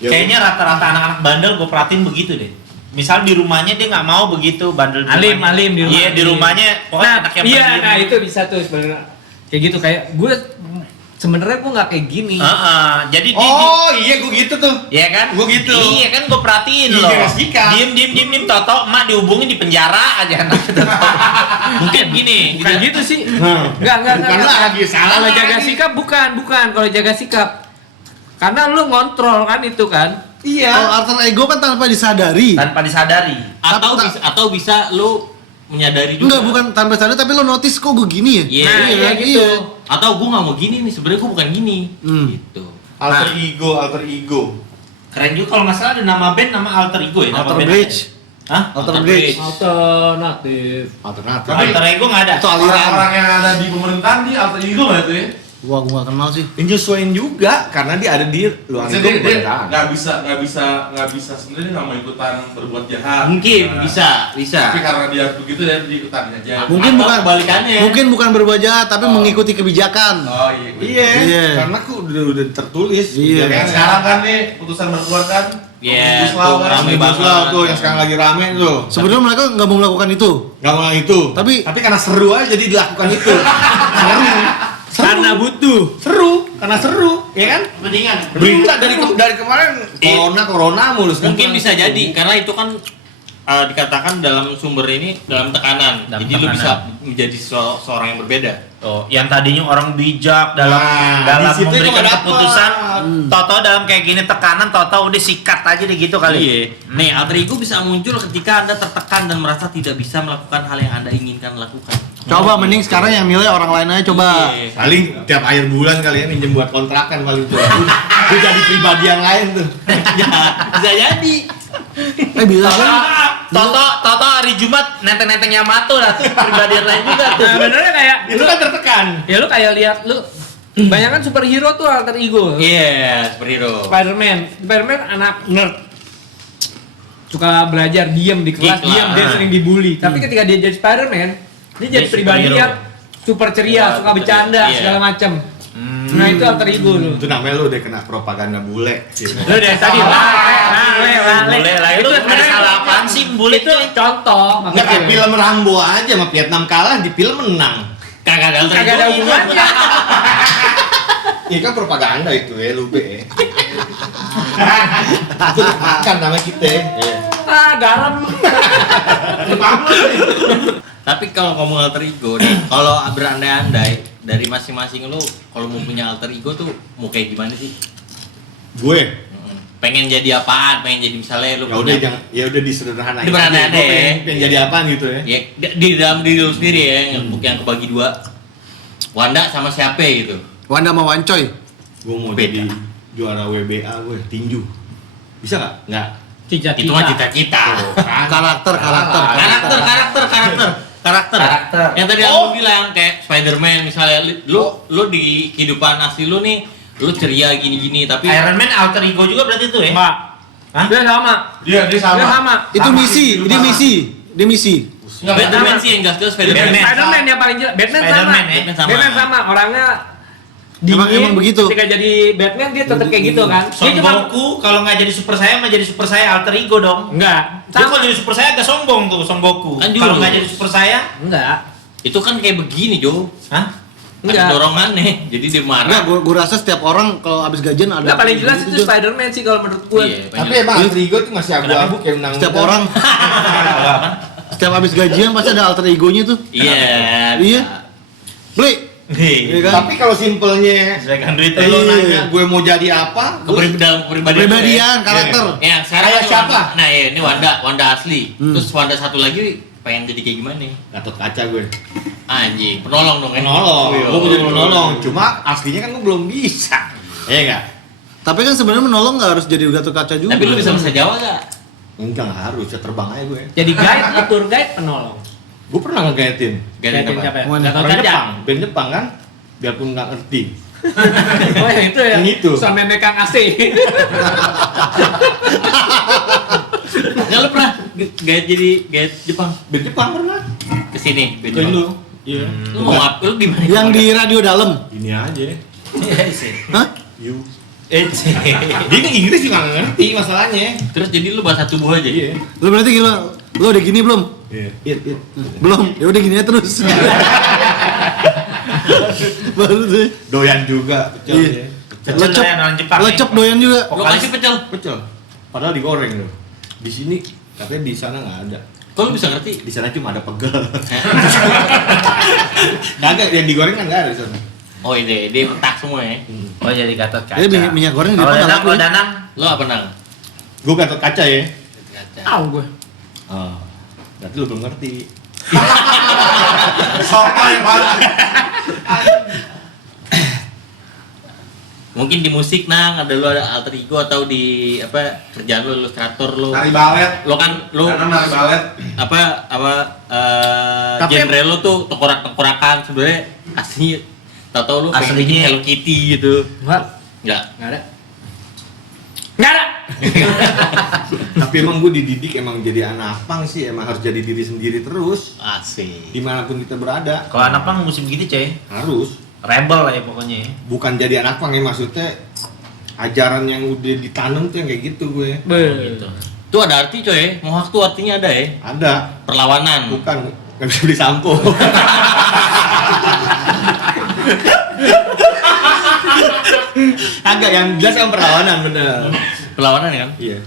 Kayaknya rata-rata anak-anak bandel gue perhatiin begitu deh. Misal di rumahnya dia nggak mau begitu bandel. Alim di rumah. Iya, di rumahnya pokoknya Nah, anak yang iya, pendiam. nah itu bisa tuh sebenarnya. Kayak gitu kayak gue sebenarnya gue nggak kayak gini. Jadi Oh iya, gue gitu tuh. iya kan? Gua gitu. Iya kan gue perhatiin Iya, loh. jaga sikap. Diem toto emak dihubungin di penjara aja anak itu. mungkin gini Bukan gitu sih. Nah. Enggak. Bukan lagi, salah Kalau jaga lagi. sikap bukan. Kalau jaga sikap. Karena lu ngontrol kan itu kan. Iya. Kalau alter ego kan tanpa disadari. Tanpa disadari. atau bisa lu menyadari juga Enggak, bukan tanpa sadar tapi lo notice kok gue gini ya. Iya, Nah, iya, iya gitu. atau gue nggak mau gini nih sebenarnya gue bukan gini gitu Alter ego. Keren juga kalau nggak salah ada nama band nama Alter Ego ya. Nama Alter band Bridge. Hah? Alter Bridge. Alternatif. Alternatif. Alter Ego nggak ada. Itu aliran. Orang-orang yang ada di pemerintahan di alter ego nggak itu ya? Wah, gue gak kenal sih. Nyesuaiin juga karena dia ada di luar Maksudnya lingkup dia pemerintahan. nggak bisa sebenarnya nggak mau ikutan berbuat jahat. mungkin Nah, bisa Tapi karena dia begitu dia ikutan aja. Mungkin Atau bukan kebalikannya. Mungkin bukan berbuat jahat tapi mengikuti kebijakan. Oh iya. Iya, Iya. karena aku udah tertulis. Iya. Kayak sekarang kan nih putusan baru keluar kan. Iya, Omnibus Law tuh, kan. rame Omnibus banget. Law tuh yang sekarang lagi rame tuh. Sebenarnya mereka nggak mau melakukan itu. Gak mau itu. Tapi- karena seru aja jadi dilakukan itu. Seru. Karena butuh. Seru. karena seru, ya kan? Mendingan. Berita dari kemarin corona mulu. Mungkin bisa jadi karena itu kan dikatakan dalam sumber ini dalam tekanan. Dalam Jadi lu tekanan. bisa menjadi seorang yang berbeda. Oh, yang tadinya orang bijak dalam Nah, di situ memberikan cuma dapat. keputusan, toto dalam kayak gini tekanan, toto udah sikat aja deh gitu kali. Iya. Nih, alter ego bisa muncul ketika Anda tertekan dan merasa tidak bisa melakukan hal yang Anda inginkan lakukan. Coba mending sekarang yang nilai orang lain aja coba. Iya. Paling tiap akhir bulan kalian minjem buat kontrakan paling tuh. Itu jadi pribadi yang lain tuh. Bisa jadi. Bisa kan? Toto hari Jumat nenteng-nenteng Yamato lah tuh pribadi yang lain juga tuh. Nah, benernya kayak Itu kan tertekan. ya lu kayak lihat lu banyak kan superhero tuh alter ego. Iya, superhero. Spiderman anak nerd. Suka belajar diam di kelas, Geek lah. diam dia sering dibully. Tapi ketika dia jadi Spiderman, dia jadi Dia pribadi superhero. yang super ceria, suka bercanda Iya. segala macam. Nah, itu alter ego lu. Itu namanya lu udah kena propaganda bule. Lu dari tadi Boleh lah, itu ada salah apaan sih bule itu itu? contoh Enggak kayak film Rambo aja sama Vietnam kalah di film menang. Kagak ada alter kagak ada ego. hubungannya. Ini kan propaganda itu ya lu be. Itu makan nama kita. Ah, garam. Tapi kalau ngomong alter ego nih, kalau berandai-andai dari masing-masing lu kalau mau punya alter ego tuh mau kayak gimana sih? Gue Pengen jadi apaan? Pengen jadi misalnya lu ya udah jangan ya udah disederhanain. Di berandai-andai. Gue pengen jadi apaan gitu ya. ya di dalam diri lu sendiri ya yang kebagi dua. Wanda sama siapa gitu. Wanda sama Wancoy. Gue mau Beda. jadi juara WBA gue tinju. Bisa nggak? Nggak. Cita-cita. Itu mah cita-cita. Karakter. Karakter. Yang tadi aku bilang kayak Spider-Man misalnya lu di kehidupan asli lu nih lu ceria gini-gini tapi Iron Man alter ego juga berarti itu ya? Enggak. Hah? Dia sama. Dia Dia sama. Itu misi, dia misi. Spider-Man sih yang jelas Spider-Man. Batman. Spiderman yang paling jelas. Batman sama. Spiderman, ya? Batman sama. Batman sama. Orangnya Emang begitu. Ketika jadi Batman dia tetap kayak gitu kan. Dia Son cuma Goku kalau nggak jadi super saya mah jadi super saya alter ego dong. enggak. Dia kalau jadi super saya agak sombong tuh Son Goku. Kan Kalau jurus. nggak jadi super saya, Enggak. Itu kan kayak begini, Jo. hah? Enggak. Ada dorongannya. Jadi dia Enggak, marah. gua rasa setiap orang kalau abis gajian ada. Enggak paling jelas gitu, itu Jo. Spider-Man sih kalau menurut gue. Iya, Tapi emang alter ego tuh masih abu-abu kayak undang-undang. Setiap orang setiap abis gajian pasti ada alter egonya tuh. Iya. Iya. Beli. Hei. Iya kan? Tapi kalau simpelnya Sesuaikan duit lo Iya. nanya gue mau jadi apa? Dalam kepribadian. Kepribadian, karakter. Ya, sekarang Kayak kan siapa? Nah, ya, ini Wanda asli. Hmm. Terus Wanda satu lagi pengen jadi kayak gimana nih? Gatot kaca gue. Anjing, penolong dong kan? Penolong. Iya. Gue mau jadi penolong. Cuma aslinya kan gue belum bisa. Iya nggak? Tapi kan sebenarnya menolong nggak harus jadi Gatot Kaca juga. Tapi lu bisa bahasa Jawa gak? Enggak harus. Ya terbang aja gue. Jadi guide, tour guide, penolong. Gue pernah ngegaitin. Ganti apa? siapa ya? Mana? Gatot Orang Kaca. Jepang. Band Jepang kan? Biarpun nggak ngerti. Oh yang itu ya? Yang itu. Sama Kang AC. Nggak, lu pernah gaya Jepang Band Jepang pernah. kesini? Ke lu. Iya. Lu mau ngap? Lu gimana? Yang di radio dalam. Ini aja. Iya sih. Hah? You. Sih. Dia ini Inggris juga nggak ngerti masalahnya. Terus jadi lu bahasa tubuh aja? Iya. Lu berarti gila. Lu udah gini belum? Iya. It. Belum. Ya udah gini aja terus. Baru tuh. Doyan juga pecel Iya. ya. Lecep. Orang Jepang. Lecep doyan juga. Lu kasih pecel? Pecel. Padahal digoreng loh. Di sini katanya di sana nggak ada. Kok lu bisa ngerti? Di sana cuma ada pegel. Kagak yang digoreng kan nggak ada di sana. Oh ini, dia petak semua ya? Oh jadi Gatot Kaca. Jadi minyak goreng di Kalau depan Danang, nggak kalau laku. Danang, Lu apa nang? Gue Gatot Kaca ya. Tahu gue. Oh. Berarti lu belum ngerti. Sotoy banget. Mungkin di musik nang ada lu ada alter ego atau di apa kerjaan lu ilustrator lu. Nari balet. Lo kan lu Karena nari balet. Tapi- genre lu tuh tengkorak-tengkorakan sebenarnya aslinya tahu lu pengen Aslinya. jadi Hello Kitty gitu. Enggak. Enggak. Enggak ada. Enggak ada. Tapi emang gue dididik emang jadi anak pang sih, emang harus jadi diri sendiri terus Asik. dimanapun kita berada. kalau anak pang mesti begitu coy. Harus. Rebel lah ya pokoknya ya. Bukan jadi anak pang ya, maksudnya ajaran yang udah ditanam tuh yang kayak gitu gue. Gitu. Itu ada arti coy, mohak tuh artinya ada ya. Ada. Perlawanan. Bukan. Gak bisa beli sampo. Agak yang jelas yang perlawanan bener. Perlawanan kan? Iya.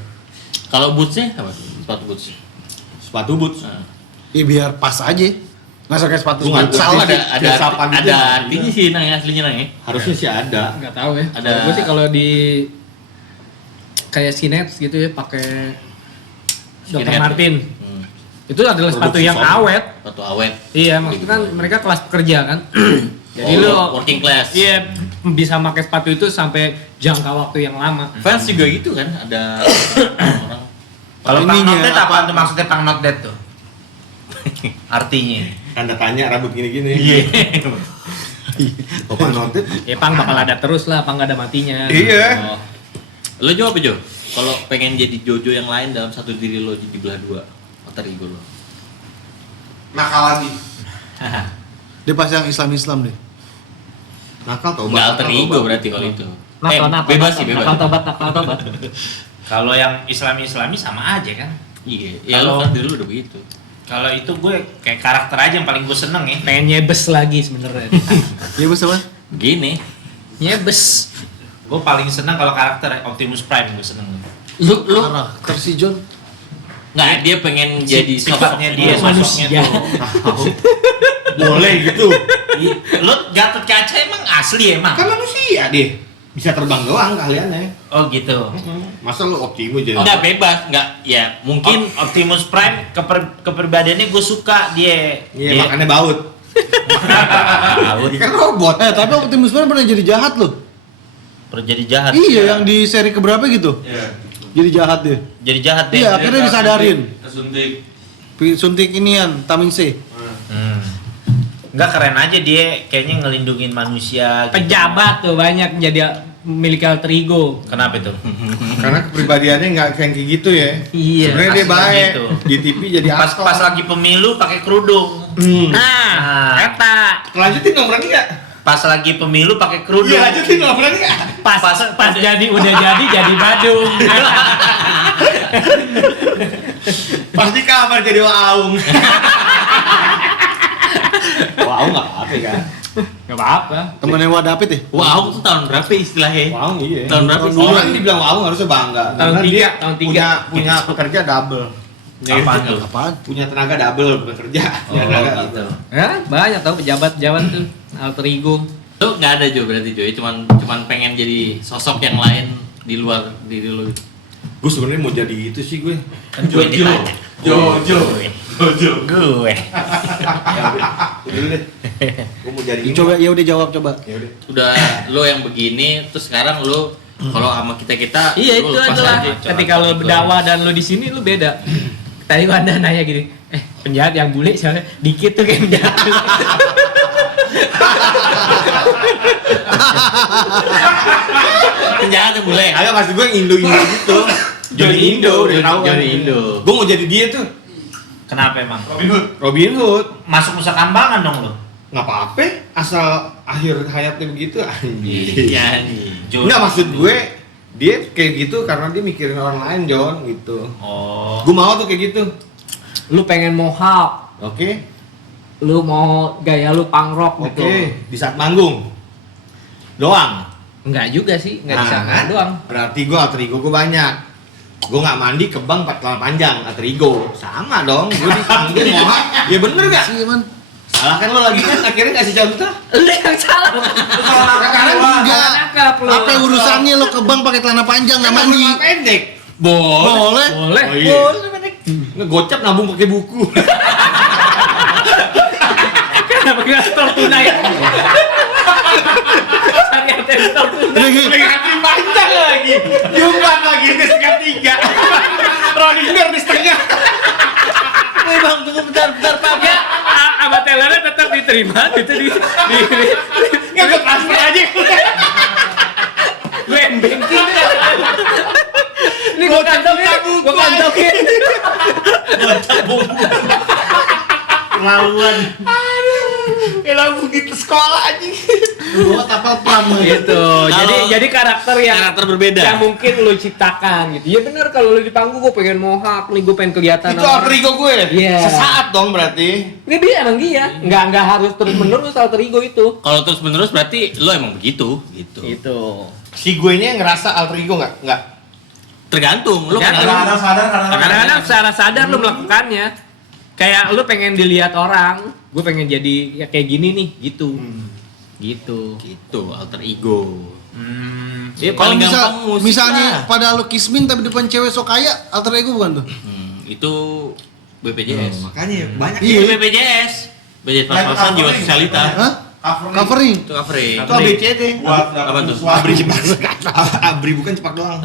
Kalau bootsnya apa? Sepatu boots. Sepatu boots. Nah. Ya biar pas aja. Masa kayak sepatu Gua nggak futsal. tahu. ada Filsafat gitu ada ya. artinya sih Nang ya, aslinya Nang ya. Harusnya sih ada. Nggak tahu ya. Ada- Gue sih kalau di kayak skinheads gitu ya pakai Dr. Skinhead. Martin. Hmm. Itu adalah sepatu Produksi yang soft. awet. Sepatu awet. Iya, maksudnya kan mereka kelas pekerja kan. Jadi Oh, lu working class. Iya, bisa pakai sepatu itu sampai jangka waktu yang lama. Fans juga gitu kan, ada orang Kalau pang Ininya, not dead apa apa- tuh maksudnya pang not dead tuh? Artinya. Tanda tanya rambut gini-gini. Iya. Bapak notit. Ya pang bakal ada terus lah, pang gak ada matinya. Iya. Oh. Lo jawab apa Jo? Kalau pengen jadi Jojo yang lain dalam satu diri lo jadi belah dua alter ego lo. Nakal lagi. Dia pas yang Islam deh. Nakal tau. Enggak alter ego berarti kalau itu. Nakal, Bebas sih, bebas. nakal tobat. Kalau yang Islami sama aja kan. Iya, ya lo Kalau- kan diri lo udah begitu. Kalau itu gue kayak karakter aja yang paling gue seneng ya. Pengen nyebes lagi sebenarnya. Iya bos apa? Gini, Nyebes. Gue paling seneng kalau karakter Optimus Prime gue seneng. lu Karakter si John. nggak dia pengen jadi Sifatnya dia, manusia. sosoknya tuh. Boleh gitu. Lo Gatot Kaca emang asli emang? Kan manusia deh. Bisa terbang doang kaliannya. Oh gitu. Masa lu Optimus jadi? nggak bebas, nggak ya mungkin Optimus Prime kepribadiannya gue suka dia. Iya, makanya baut. Dia kan robot. Tapi Optimus Prime pernah jadi jahat loh. Jadi jahat. Iya, yang di seri keberapa gitu? Iya. Jadi jahat dia. Jadi jahat deh. Iya, akhirnya disadarin. Kesuntik. Suntik inian, vitamin C. Enggak, keren aja dia kayaknya ngelindungin manusia. gitu. Pejabat tuh banyak jadi milik alter ego. Kenapa itu? Karena kepribadiannya nggak kayak gitu ya. Iya. Sebenarnya dia asli baik. gitu. Di TV jadi Pas aktor. pas lagi pemilu pakai kerudung. Nah, eta. Lanjutin dong, berani nggak? Pas lagi pemilu pakai kerudung. Iya, lanjutin dong, berani nggak? Pas jadi udah jadi Badung. Pasti kabar jadi waung. Waung nggak apa kan? Gak apa-apa. Temennya Wadapit ya? wow itu tahun berapa istilahnya? Waung iya. Tahun berapa sih? Orang dibilang waung harusnya bangga. Tahun Karena tiga, dia tahun tiga. punya pekerja double. Apaan tuh? Apaan? Punya tenaga double bukan kerja. Oh, Punya tenaga gitu. double. Ya, banyak tau pejabat-pejabat tuh alter ego. Lo nggak ada Jo berarti Jo, ya? cuman pengen jadi sosok yang lain di luar diri lo. Gue sebenarnya mau jadi itu sih gue. Kan gue ditanya. Jojo. Jojo. Gue. Udah dulu deh. Gue mau jadi ini. Coba ya udah jawab coba. Ya udah. Udah lo yang begini, terus sekarang lo kalau sama kita Iya lo itu lepas adalah aja. ketika lo berdakwah dan lo di sini lo beda. Tadi Wanda nanya gini, penjahat yang bule siapa? Dikit tuh kayak penjahat. Penjahat tuh boleh. Agak maksud gue yang Indo gitu. Johnny Indo, udah tahu kan. Johnny Indo. Gue mau jadi dia tuh. Kenapa emang? Robin Hood. Robin Hood. Masuk Nusa Kambangan dong lo. Nggak apa-apa, asal akhir hayatnya begitu anjir. Iya nih. Nggak, maksud gue dia kayak gitu karena dia mikirin orang lain, John, gitu. Oh. Gue mau tuh kayak gitu. Lu pengen mohawk, Oke. lu mau gaya lu punk rock Oke, gitu. di saat manggung. Doang. Enggak juga sih, enggak bisa kan? doang. Berarti gue alter ego gue banyak. Gue nggak mandi ke bank 4 celana panjang, alter ego. Sama dong, gue di panggung mohak. Ya bener gak? Sih man. Salah kan lo lagi kan akhirnya kasih contoh. Lu yang salah. Sekarang enggak. Nakap lu. Apa urusannya lo ke bank pakai celana panjang nggak mandi? Celana pendek. Boleh. Boleh. Oh, iya. Ngegocap nabung pakai buku. Kenapa enggak store tunai? Syariat yang store tunai. Kaki panjang lagi. Jumlah lagi di sekat 3. Rolling bear di setengah. Woi bang, tunggu bentar Pak. Ya, sama tellernya tetap diterima, itu di Nggak gue transfer aja. gue banking. Ini gue kantongin. Laluan. Kayak begitu sekolah anjing. Lu bawa tapal pram Gitu. Jadi karakter yang Karakter berbeda. yang mungkin lu ciptakan gitu. Ya benar kalau lu di panggung gue pengen mohak nih, gue pengen kelihatan. Itu alter ego gue. Iya. Sesaat dong berarti. Nggak dia emang dia. Nggak harus terus menerus alter ego itu. Kalau terus menerus berarti lo emang begitu gitu. Gitu. Si gue nya ngerasa alter ego nggak? Tergantung lo Tergantung. Kadang-kadang sadar, Kadang-kadang secara sadar lu melakukannya. Kayak lu pengen dilihat orang, gue pengen jadi ya kayak gini nih, gitu. Gitu. gitu alter ego. Iya, Kalau paling gampang musik misalnya lah. pada lu kismin tapi depan cewek sok kaya, alter ego bukan tuh? Itu BPJS. Makanya banyak Iya. BPJS. BPJS pas-pasan jiwa sosialita. Hah? Covering. Itu covering. itu ABCD. Buat Apa tuh? Abri cepak. Abri bukan cepak doang.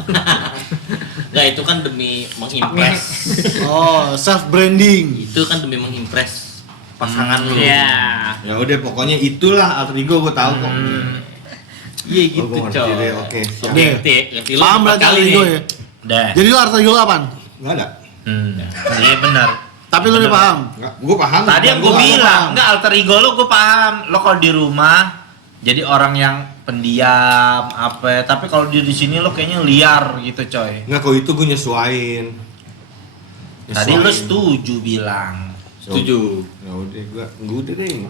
Enggak, itu kan demi mengimpress. Oh, self branding. Itu kan demi mengimpress pasangan lu. Iya. Ya udah pokoknya itulah alter ego gue tahu kok. Iya Oh, gitu, gua ngerti coy. deh, oke, siap. Oke, ngerti lu. Paham empat berarti kali alter ego nih. ya? Dah. Jadi lu alter ego lu apaan? Enggak ada. Iya benar. Tapi lu udah paham. Enggak, gue paham. Tadi yang gue bilang, enggak alter ego lo gue paham. Lo kalau di rumah jadi orang yang pendiam apa, tapi kalau di sini lo kayaknya liar gitu coy. Enggak, kalau itu gue nyesuain. Tadi lo setuju bilang. Setuju. Ya udah gue udah deh.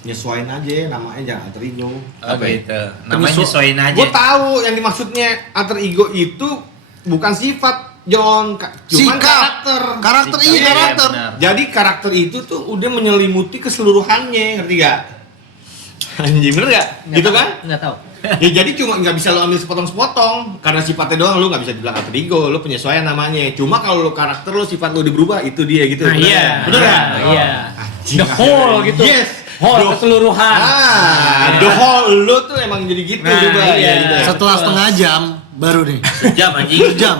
Nyesuain aja namanya, jangan alter ego. Apa itu? Namanya nyesuaiin aja. Gue tahu yang dimaksudnya alter ego itu bukan sifat John, cuman Sikap. karakter. Iya, karakter. benar. Jadi karakter itu tuh udah menyelimuti keseluruhannya, ngerti gak? Anjing, bener gak? Gitu kan? Nggak tahu. Ya jadi cuma nggak bisa lo ambil sepotong-sepotong karena sifatnya doang lo nggak bisa dibilang alter ego, lo penyesuaian namanya. Cuma kalau lo karakter lo sifat lo berubah itu dia gitu. Nah, bener iya. gak? Bener gak? Iya. Anjing, The whole akhirnya. gitu. Yes. Whole keseluruhan. The whole lo tuh emang jadi gitu Nah, juga. iya. Ya, gitu. Setelah setengah jam baru nih. Sejam anjing. Sejam.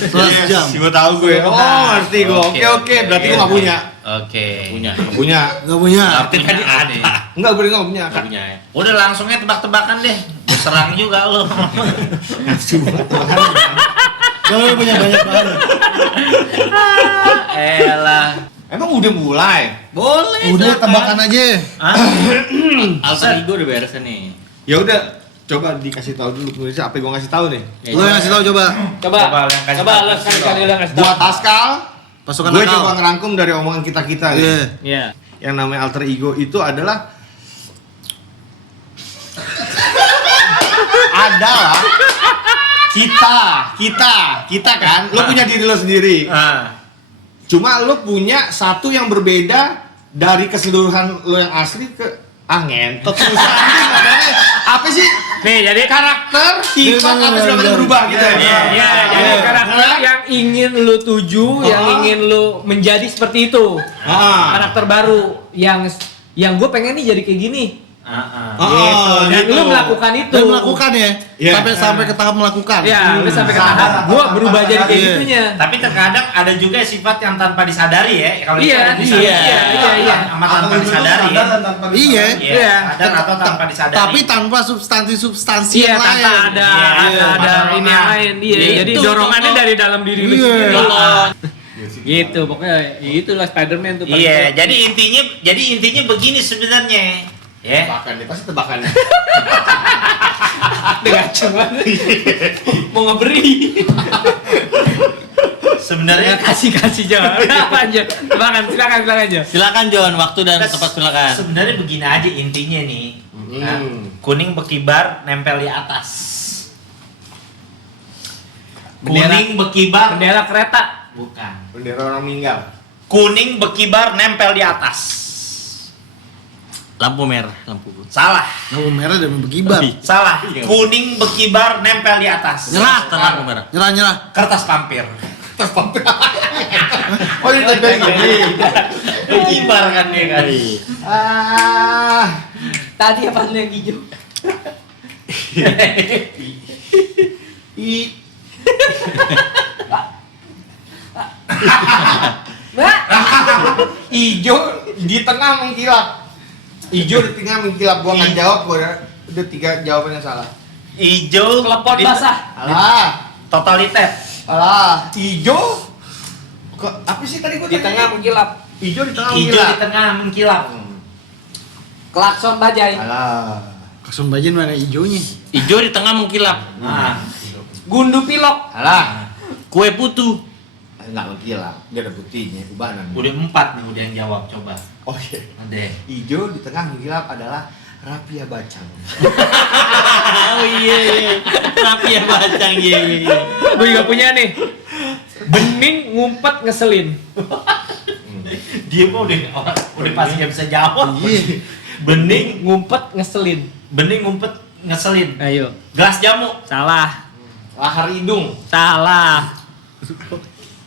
Setelah sejam. Gue tahu gue. Oh, ngerti gue. Oke. Berarti gue nggak punya. Oke. Punya. Nggak punya. Gak punya. Tapi tadi ada. Enggak, gue nggak punya. Nggak punya ya. Udah langsungnya tebak-tebakan deh. Gue serang juga lo. Nafsu banget. Gak punya banyak banget. Elah. Emang udah mulai. Boleh. Udah silakan. tebakan aja. Alter ego udah beres nih. Ya udah, coba dikasih tahu dulu pemirsa apa yang gue ngasih tahu nih. Ya, Lu yang ngasih tahu coba. Coba. Coba yang kasih Coba tahu. lu sekali-kali lu ngasih tahu. Buat Askal, Pasukan gue nakal. coba ngerangkum dari omongan kita-kita nih. Iya. Iya. Yang namanya alter ego itu adalah kita kan, lo punya diri lo sendiri. Ah. Cuma lo punya satu yang berbeda dari keseluruhan lo yang asli ke ngentot susah anjing ngomongnya. Apa sih? Nih, jadi Karakter, sifat, apa segala macam berubah gitu. Iya, jadi karakter yang ingin lu tuju, yang ingin lu menjadi seperti itu. Ah. Karakter baru yang gue pengen nih jadi kayak gini. Oh, Dan gitu. lu melakukan itu. Dan melakukan ya. Iya. Sampai ke tahap melakukan. Ya, lu sampai ke tahap gue berubah jadi kayak Iya. gitunya. Tapi terkadang ada juga sifat yang tanpa disadari ya. Kalau itu Iya, ada disadari. iya. Sama tanpa disadari ya. Iya. Iya. Ada atau tanpa disadari. Tapi tanpa substansi Iya, yang tanpa lain. ada Iya, ada dorongan. ini yang lain. Iya, Iya, jadi itu dorongannya contoh. dari dalam diri lu Iya. sendiri. Kalau Gitu, pokoknya itulah Spider-Man tuh. paling Iya, keren. jadi intinya begini sebenarnya. Ya. Tebakan nih, pasti tebakan. Dengan cuman mau ngeberi. Sebenarnya Kasih jangan. Apa aja? Silakan aja. silakan John, waktu dan tempat silakan. sebenarnya begini aja intinya nih. Nah, kuning berkibar nempel di atas. Kuning berkibar Bendera kereta. bukan. Bendera orang meninggal. Kuning berkibar nempel di atas. Lampu merah, lampu putih. Salah. Lampu merah dan berkibar. Salah. Kuning berkibar nempel di atas. Nyerah. Lampu merah. Nyerah. Kertas pampir. Oh, ini tempel gini. Berkibar kan dia kan. Ah, Tadi apa yang hijau? ijo di tengah mengkilap. Ijo di tengah mengkilap. Gua nggak jawab, gua udah 3 jawaban yang salah. Hijau. Telepon basah. Alah, Totalitet. ijo. Apa sih tadi gua Di tanya? tengah mengkilap. Ijo di tengah Hijau mengkilap. di tengah mengkilap. Klakson bajai. Alah. Kasum bajin mana hijaunya? Ijo di tengah mengkilap. Nah, Gundu pilok. alah. Kue putu. Enggak mengkilap. Dia ada putihnya, ubanan. Udah 4 nih, udah yang jawab, coba. Oh iya. Ade. Hijau di tengah mengkilap adalah rapia bacang. Oh iya. Tapi ya bacang iya. Gue juga punya nih. Bening ngumpet ngeselin. Dia mah udah pasti nggak bisa jawab. Iya. Bening, Ngumpet ngeselin. bening ngumpet ngeselin. Ayo. Gelas jamu. Salah. Lahar hidung. Salah.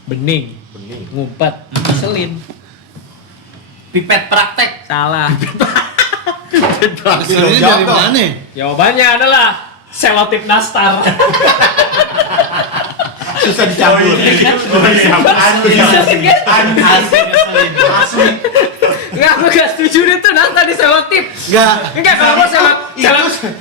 Bening Bening. ngumpet ngeselin. Pipet praktek. Salah. Ini dari mana? Jawabannya adalah selotip nastar. Susah dicampur. Asli. Enggak, gue gak setuju itu nastar di selotip. Enggak, kalau gue Itu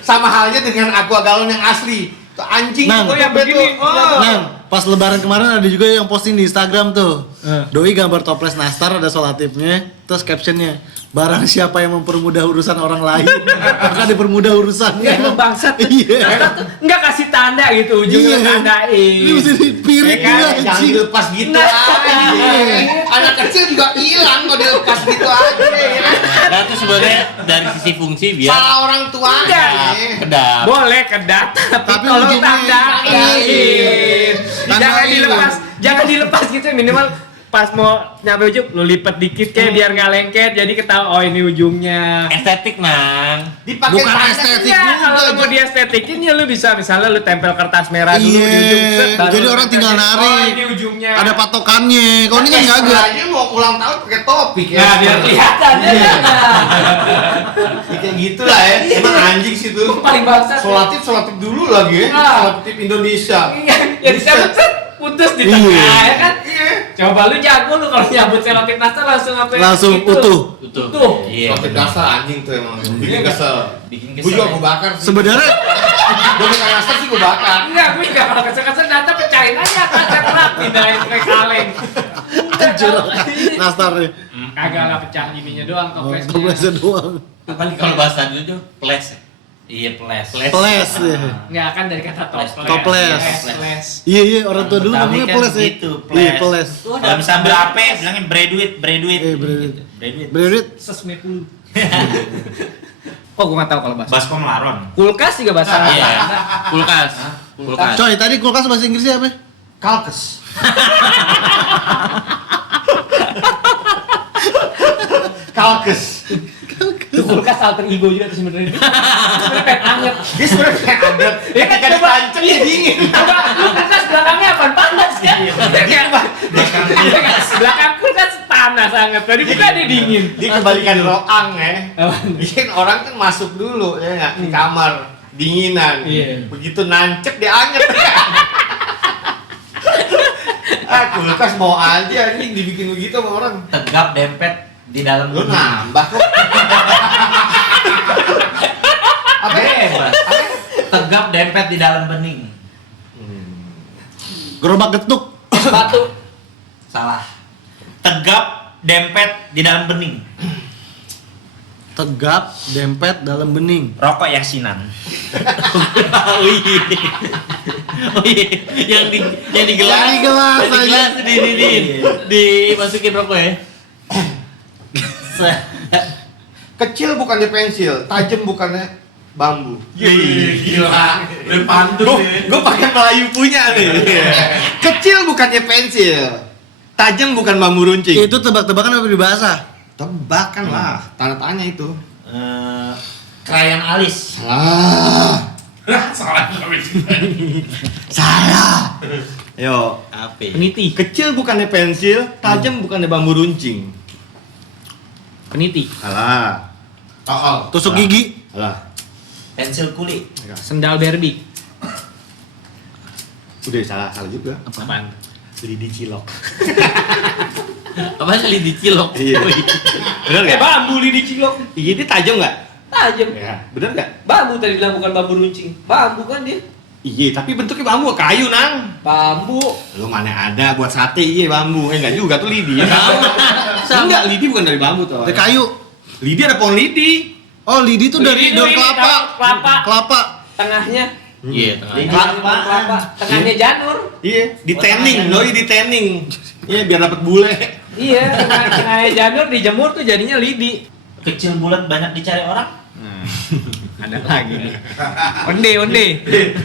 sama halnya dengan aqua galon yang asli. Tuh anjing Nang. tuh yang Begini. betul. Oh. Nah, pas lebaran kemarin ada juga yang posting di Instagram tuh. Doi gambar toples nastar ada solatifnya, terus captionnya barang siapa yang mempermudah urusan orang lain maka dipermudah urusannya. Enggak, emang bangsat. Iya. Nastar tuh enggak kasih tanda gitu, ujungnya Iya. tandain. Ini mesti dipirit Ya dulu kan, jangan anjing. dilepas gitu Nah. aja. Anak kecil juga hilang kalau dilepas gitu aja. Ya kan? Nah itu sebenarnya dari sisi fungsi biar Salah orang tuanya. kedap. Boleh kedat, tapi Tapi tolong ujungnya tandain. Jangan Tandain. jangan dilepas gitu, minimal pas mau nyampe ujung lu lipat dikit kayak biar nggak lengket, jadi ketahuan oh ini ujungnya. Estetik nang. Dipakai Bukan tanda. estetik. Iya, kalau juga, lu mau Jok. diestetikin ya lu bisa misalnya lu tempel kertas merah dulu Iya, di ujung set, baru jadi orang tinggal tempelin, narik. oh ini ujungnya. Ada patokannya. Kalau ini kan Kayak kagak. sebenarnya mau ulang tahun pakai topik ya. Nah, biar kelihatan ya. Ya, kayak gitulah ya. Emang anjing sih tuh. Paling bangsat. Solatif dulu lagi ya. Nah. Solatif Indonesia. Ya disebut set putus di tengah Iya. ya kan? Coba lu jago lu kalau nyabut selotip nastar langsung apa? Langsung itu. utuh. Utuh. Iya. Solatif dasar anjing tuh emang. Bikin kesel. Bikin Gue juga mau bakar sih. Sebenarnya Gue bukan nastar sih gue bakar. Enggak, gue juga kalau kesel-kesel data pecahin aja kaca kerak pindahin ke kaleng. hancur nastarnya. Kagak lah pecah ininya doang toplesnya. Toplesnya doang. Apa nih kalau bahasa dulu tuh ples. Iya, ples. Ples ya. Enggak kan dari kata toples. Toples. Ples. Iya iya orang tua dulu Betawi ngomongnya kan ples ya. gitu, ples. Iya ples. Kalau misalnya berapa bilangnya breduit. Breduit. Breduit. Breduit. Sesmet dulu. Oh, gue nggak tahu kalau bahasa. Baskom laron. Kulkas juga bahasa. Iya. Kulkas. Kulkas. Coy, tadi kulkas bahasa Inggrisnya apa? Kalkes. Kalkes. Itu kulkas alter ego juga tuh sebenarnya. Sebenarnya pengen anget. Dia sebenarnya kayak anget. Ya kan Ketika coba ditancap dia dingin. Coba lu kulkas belakangnya apa? Panas kan? Kayak belakang kulkas panas anget. Tadi buka dia dingin. Dia kebalikan roang ya. Apaan? Bikin orang kan masuk dulu ya nggak di kamar dinginan. Iya. Begitu nancep dia anget. Kulkas mau aja ini dibikin begitu sama orang. Tegap dempet di dalam Lu nambah kok. Apa ya? Bebas. Tegap dempet di dalam bening. Gerobak getuk. Batu. Salah. Tegap dempet di dalam bening. Tegap, dempet dalam bening. Rokok yasinan. Oh iya. Oh iya. Yang di gelas. Yang di gelas Yang di gelas dimasukin rokok ya. Kecil bukannya pensil, tajam bukannya bambu. Gila. Berpantun Gue pakai Melayu punya nih. Kecil bukannya pensil, tajam bukan bambu runcing. Itu tebak-tebakan apa bahasa? Tebakan lah, tanda tanya itu. Krayon alis. Salah. Salah. Salah. Yo, Apa? Peniti. kecil bukannya pensil, tajam bukannya bambu runcing. Peniti. Salah. Tusuk gigi. Salah. Pensil kulit. Sendal Barbie. Udah salah juga. Apaan? Lidi cilok. Apa sih dicilok? Iya. Bener nggak? Bambu lidi cilok. Iya, dia tajam nggak? Tajam. Ya, bener nggak? Bambu tadi bilang bukan bambu runcing. Bambu kan dia. Iya, tapi bentuknya bambu, kayu nang. Bambu. Lu mana ada buat sate iya bambu. Enggak juga tuh lidi. Enggak, lidi bukan dari bambu tuh. Dari kayu. Lidi ada pohon lidi. Oh, lidi tuh dari Lidi tuh daun ini, kelapa. daun kelapa. Kelapa. Tengahnya. Iya, tengah. Lidi Kelapa. kelapa. Tengahnya janur. Iya, di tanning, doi di tanning. Iya, biar dapat bule. Iya, tengahnya janur dijemur tuh jadinya lidi. Kecil bulat banyak dicari orang. Ada lagi nih. Onde.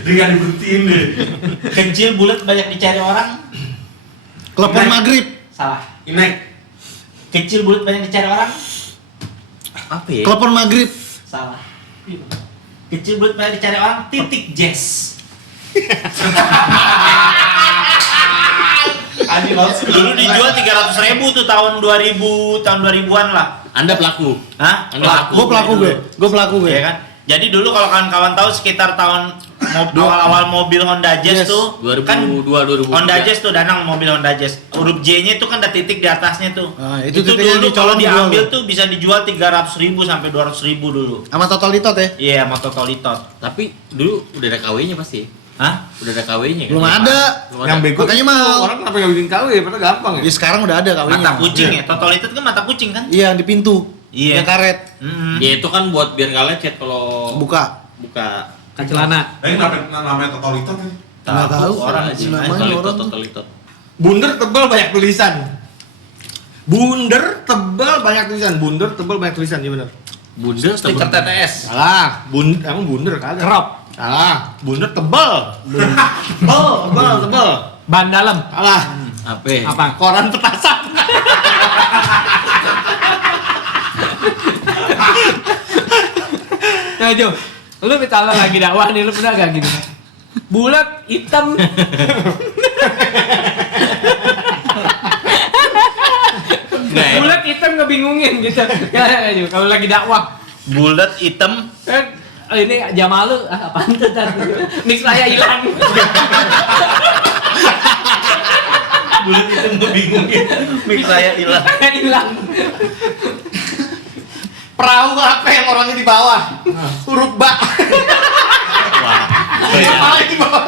Dengan diberhentiin deh. Kecil bulat banyak dicari orang. Klepon maghrib. Salah. Inek. Kecil bulat banyak dicari orang. Apa ya? Klepon maghrib. Salah. Kecil bulat banyak dicari orang. Titik jazz. Dulu dijual 300.000 tuh tahun 2000-an lah. Anda pelaku. Hah? Anda Gue pelaku gue. Ya kan? Jadi dulu kalau kawan-kawan tahu sekitar tahun awal-awal mobil Honda Jazz Yes. tuh 2002, kan 2003. Honda Jazz tuh Danang mobil Honda Jazz. Huruf J-nya itu kan ada titik di atasnya tuh. Ah, itu itu titiknya dulu kalau dicolong diambil dijual. tuh bisa dijual 300.000 sampai 200.000 dulu. Sama total litot ya? Iya, sama Totolitot. Tapi dulu udah ada KW-nya pasti. Hah? Udah ada KW-nya kan? Belum ada. Belum Yang ada. bego Makanya itu mahal. orang kenapa nggak bikin KW ya? Padahal gampang ya. Ya sekarang udah ada kawinnya. Mata kucing ya. Totolitot kan mata kucing kan? Iya, yang di pintu. Iya. Yang karet. Mm-mm. Ya itu kan buat biar nggak lecet kalau Buka. buka. Celana. Namanya totalitas kan? Nggak tahu. Orang Aja. sih. Namanya orang. Totalitot. Bunder tebal banyak tulisan. Bunder tebal banyak tulisan. Bunder tebal banyak tulisan, iya benar. Bundel Stiker TTS. Salah. Emang bunder kagak. Kerop. Salah. Bunder tebal. Tebal. Ban dalam. Salah. Apa? Apa? Koran petasan. Nah, Jo. Lu misalnya lagi dakwah nih, lu pernah gak gini? Bulat, hitam. Bulat, hitam ngebingungin gitu. Ya, Jo. Kalau lagi dakwah. Bulat hitam. Ini Jamal lu, apaan tuh? Mix saya hilang. Bulat hitam gue bingungin. Mix saya hilang. Saya hilang. Perahu apa yang orangnya di bawah? Huruf ba. Kepala di bawah.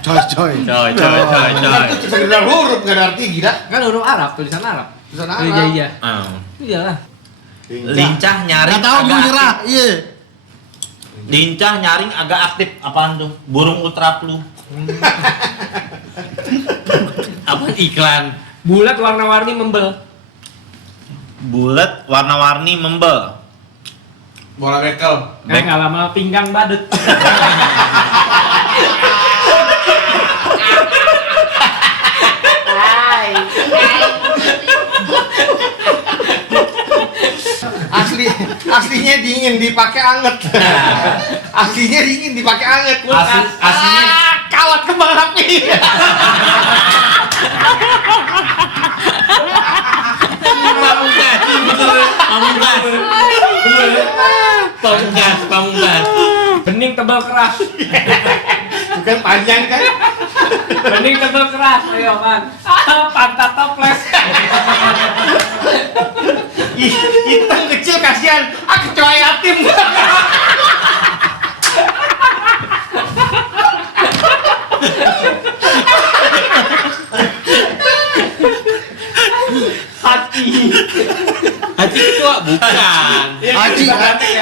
Coy. Coy. Itu sekedar huruf nggak ada arti gila. Kan huruf Arab, tulisan Arab. Tulisan Iya, Arab. iya. Ah. Iyalah. Lincah nyaring Nggak tahu gue agak nyerah. aktif. Iya. Lincah nyaring agak aktif. Apaan tuh? Burung ultraflu. Apa iklan? Bulat warna-warni membel. Bulat warna-warni membel. Bola bekel. Kayak nggak lama pinggang badut. Aslinya dingin dipakai anget. Aslinya dingin dipakai anget. Aslinya Kawat kembang api. Pamungkas. Bening tebal keras. Bukan panjang kan? Bening tebal keras. Ayo, Man. Pantat toples. Hitam kecil kasihan. Kecoa yatim. Hati. Haji ketua bukan.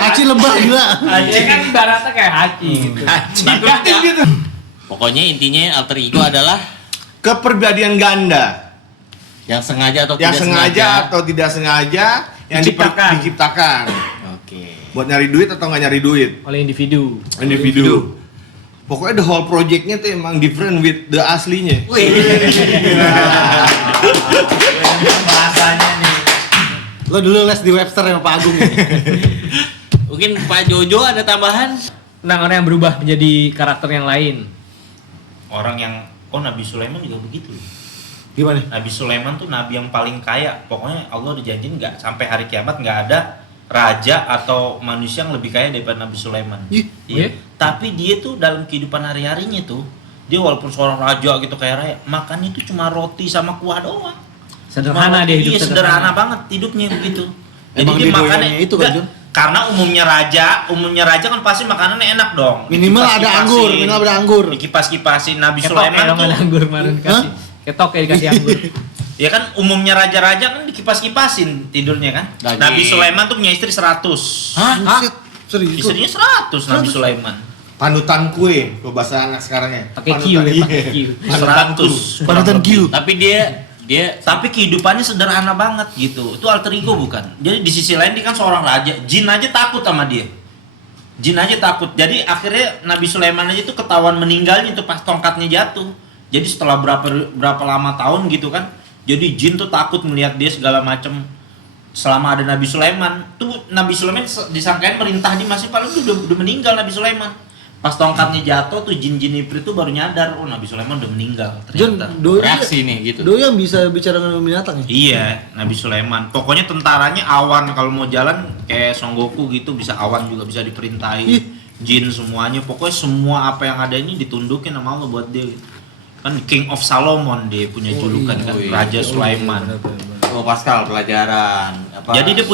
Aci lebah gila. Ya kan ibaratnya kayak haji gitu. Tapi Yatim enggak. gitu. Pokoknya intinya alter ego adalah Kepribadian ganda. yang sengaja atau Yang tidak sengaja atau tidak sengaja yang diciptakan. Oke. Buat nyari duit atau nggak nyari duit? Oleh individu. Individu. Pokoknya the whole projectnya tuh emang different with the aslinya. bahasanya nih. Lo dulu les di Webster sama Pak Agung ya. Mungkin Pak Jojo ada tambahan? Tentang orang yang berubah menjadi karakter yang lain. Orang yang Nabi Sulaiman juga begitu. Gimana? Nabi Sulaiman tuh nabi yang paling kaya. Pokoknya Allah dijanjiin nggak sampai hari kiamat nggak ada raja atau manusia yang lebih kaya daripada Nabi Sulaiman. Ih, Iya. Tapi dia tuh dalam kehidupan hari-harinya tuh dia walaupun seorang raja gitu kayak raya, makan itu cuma roti sama kuah doang. Sederhana dia hidup Iya, sederhana banget hidupnya begitu. Jadi Emang dia dia makannya doyannya itu kan, enggak, Jun? karena umumnya raja kan pasti makanannya enak dong. Minimal ada anggur, minimal ada anggur. Dikipas-kipasin Nabi Ketok ya Sulaiman dong tuh. ada anggur kemarin kasih. Ketok ya dikasih anggur. Ya kan umumnya raja-raja kan dikipas-kipasin tidurnya kan. Lagi. Nabi Sulaiman tuh punya istri 100. Buset, serius. Istrinya 100 Nabi Sulaiman. Panutan kue, kalau bahasa anak sekarangnya. Pakai Q ya, pakai Q. 100. Panutan Q. Tapi dia Tapi kehidupannya sederhana banget gitu. Itu alter ego bukan. Jadi di sisi lain dia kan seorang raja. Jin aja takut sama dia. Jin aja takut. Jadi akhirnya Nabi Sulaiman aja itu ketahuan meninggalnya itu pas tongkatnya jatuh. Jadi setelah berapa lama tahun gitu kan. Jadi jin tuh takut melihat dia segala macam. Selama ada Nabi Sulaiman, tuh Nabi Sulaiman disangkain merintah di masih paling udah meninggal Nabi Sulaiman. Pas tongkatnya jatuh tuh jin-jin Ifrit tuh baru nyadar, oh Nabi Sulaiman udah meninggal Jon, ternyata. doi reaksi nih gitu. Doi yang bisa bicara dengan binatang ya? Iya, Nabi Sulaiman. Pokoknya tentaranya awan, kalau mau jalan kayak Son Goku gitu bisa awan juga bisa diperintahin. Ih. Jin semuanya, pokoknya semua apa yang ada ini ditundukin sama Allah buat dia. Kan King of Solomon dia punya julukan kan, iya. Raja Sulaiman. Oh Pascal pelajaran apa? Jadi dia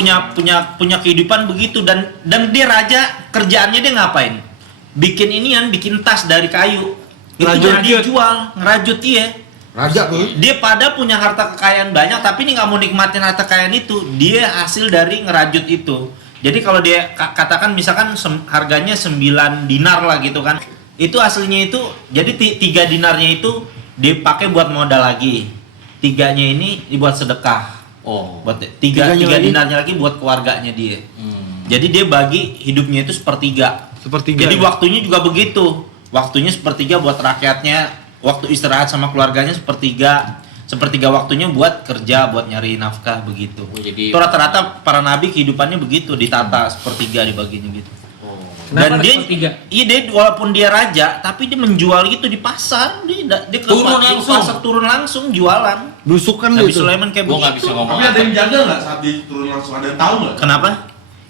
punya kehidupan begitu dan dia raja, kerjaannya dia ngapain? Bikin inian, bikin tas dari kayu. Itu Ngerajut. dia jual, ngerajut dia. Raja tuh. Dia pada punya harta kekayaan banyak tapi ini nggak mau nikmatin harta kekayaan itu. Dia hasil dari ngerajut itu. Jadi kalau dia katakan misalkan harganya 9 dinar lah gitu kan. Itu aslinya itu jadi 3 dinarnya itu dipakai buat modal lagi. 3-nya ini dibuat sedekah. Oh. Buat 3 Tiganya lagi? dinarnya lagi buat keluarganya dia. Hmm. Jadi dia bagi hidupnya itu sepertiga. Sepertiga. Jadi ya? waktunya juga begitu. Waktunya sepertiga buat rakyatnya, waktu istirahat sama keluarganya sepertiga. Sepertiga waktunya buat kerja, buat nyari nafkah begitu. Oh, jadi- Itu rata-rata para nabi kehidupannya begitu, ditata sepertiga dibaginya gitu. Oh. Kenapa Dan dia, sepertiga? iya dia walaupun dia raja, tapi dia menjual gitu di pasar. Dia ke Turun langsung. pasar turun langsung jualan. Blusukan Nabi gitu. Sulaiman kayak Gua nggak begitu. bisa ngomong. Tapi ada yang jaga nggak saat diturun langsung? Ada yang tahu nggak? Kenapa?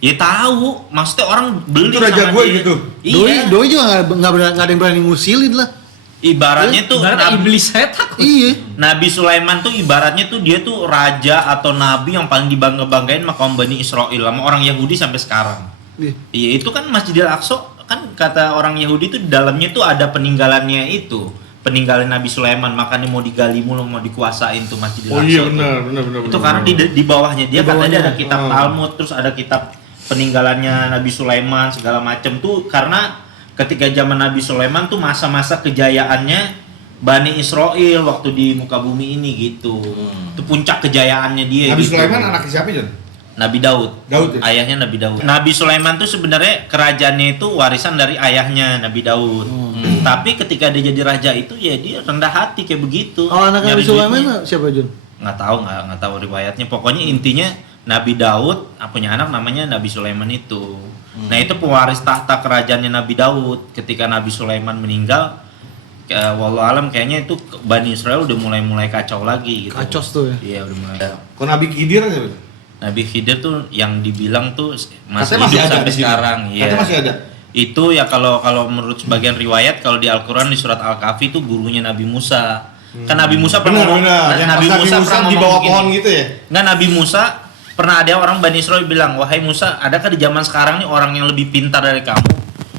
Ya tahu, maksudnya orang beli Itu raja sama gue dia. gitu? Iya. Doi juga nggak ada yang berani ngusilin lah. Ibaratnya tuh Ibaratnya Nabi, iblis saya takut. Iya. Nabi Sulaiman tuh ibaratnya tuh dia tuh raja atau nabi yang paling dibangga-banggain sama kaum Bani Israel sama orang Yahudi sampai sekarang. Iya. Iya, itu kan Masjidil Aqsa kan kata orang Yahudi itu di dalamnya tuh ada peninggalannya itu. Peninggalan Nabi Sulaiman, makanya mau digali mulu, mau dikuasain tuh Masjidil Aqsa. Oh iya tuh. benar. Itu karena di bawahnya dia Di katanya bawahnya. ada kitab Talmud, terus ada kitab peninggalannya Nabi Sulaiman segala macam tuh karena ketika zaman Nabi Sulaiman tuh masa-masa kejayaannya Bani Israel waktu di muka bumi ini gitu. Itu puncak kejayaannya dia. Nabi gitu. Sulaiman anaknya siapa Jon? Nabi Daud. Daud ya? Ayahnya Nabi Daud. Nabi Sulaiman tuh sebenarnya kerajaannya itu warisan dari ayahnya Nabi Daud. Tapi ketika dia jadi raja itu ya dia rendah hati kayak begitu. Oh, anak Nabi Nyari Sulaiman duitnya. siapa, Jun? Nggak tahu riwayatnya. Pokoknya intinya Nabi Daud punya anak namanya Nabi Sulaiman itu. Nah itu pewaris tahta kerajaannya Nabi Daud. Ketika Nabi Sulaiman meninggal, wallahu alam kayaknya itu Bani Israel udah mulai kacau lagi gitu. Kacos tuh ya. Iya udah mulai. Kok Nabi Khidir aja betul? Nabi Khidir tuh yang dibilang tuh masih Katanya masih hidup ada sampai di sini. sekarang. Iya. Katanya masih ada. Itu ya kalau menurut sebagian riwayat kalau di Al-Qur'an di surat Al-Kahfi itu gurunya Nabi Musa. Kan Nabi Musa pernah ngomong- Yang Nabi pas Musa pernah di ngomong bawah begini. pohon gitu ya? Nggak, Nabi Musa pernah ada orang Bani Israel bilang, wahai Musa, adakah di zaman sekarang nih orang yang lebih pintar dari kamu?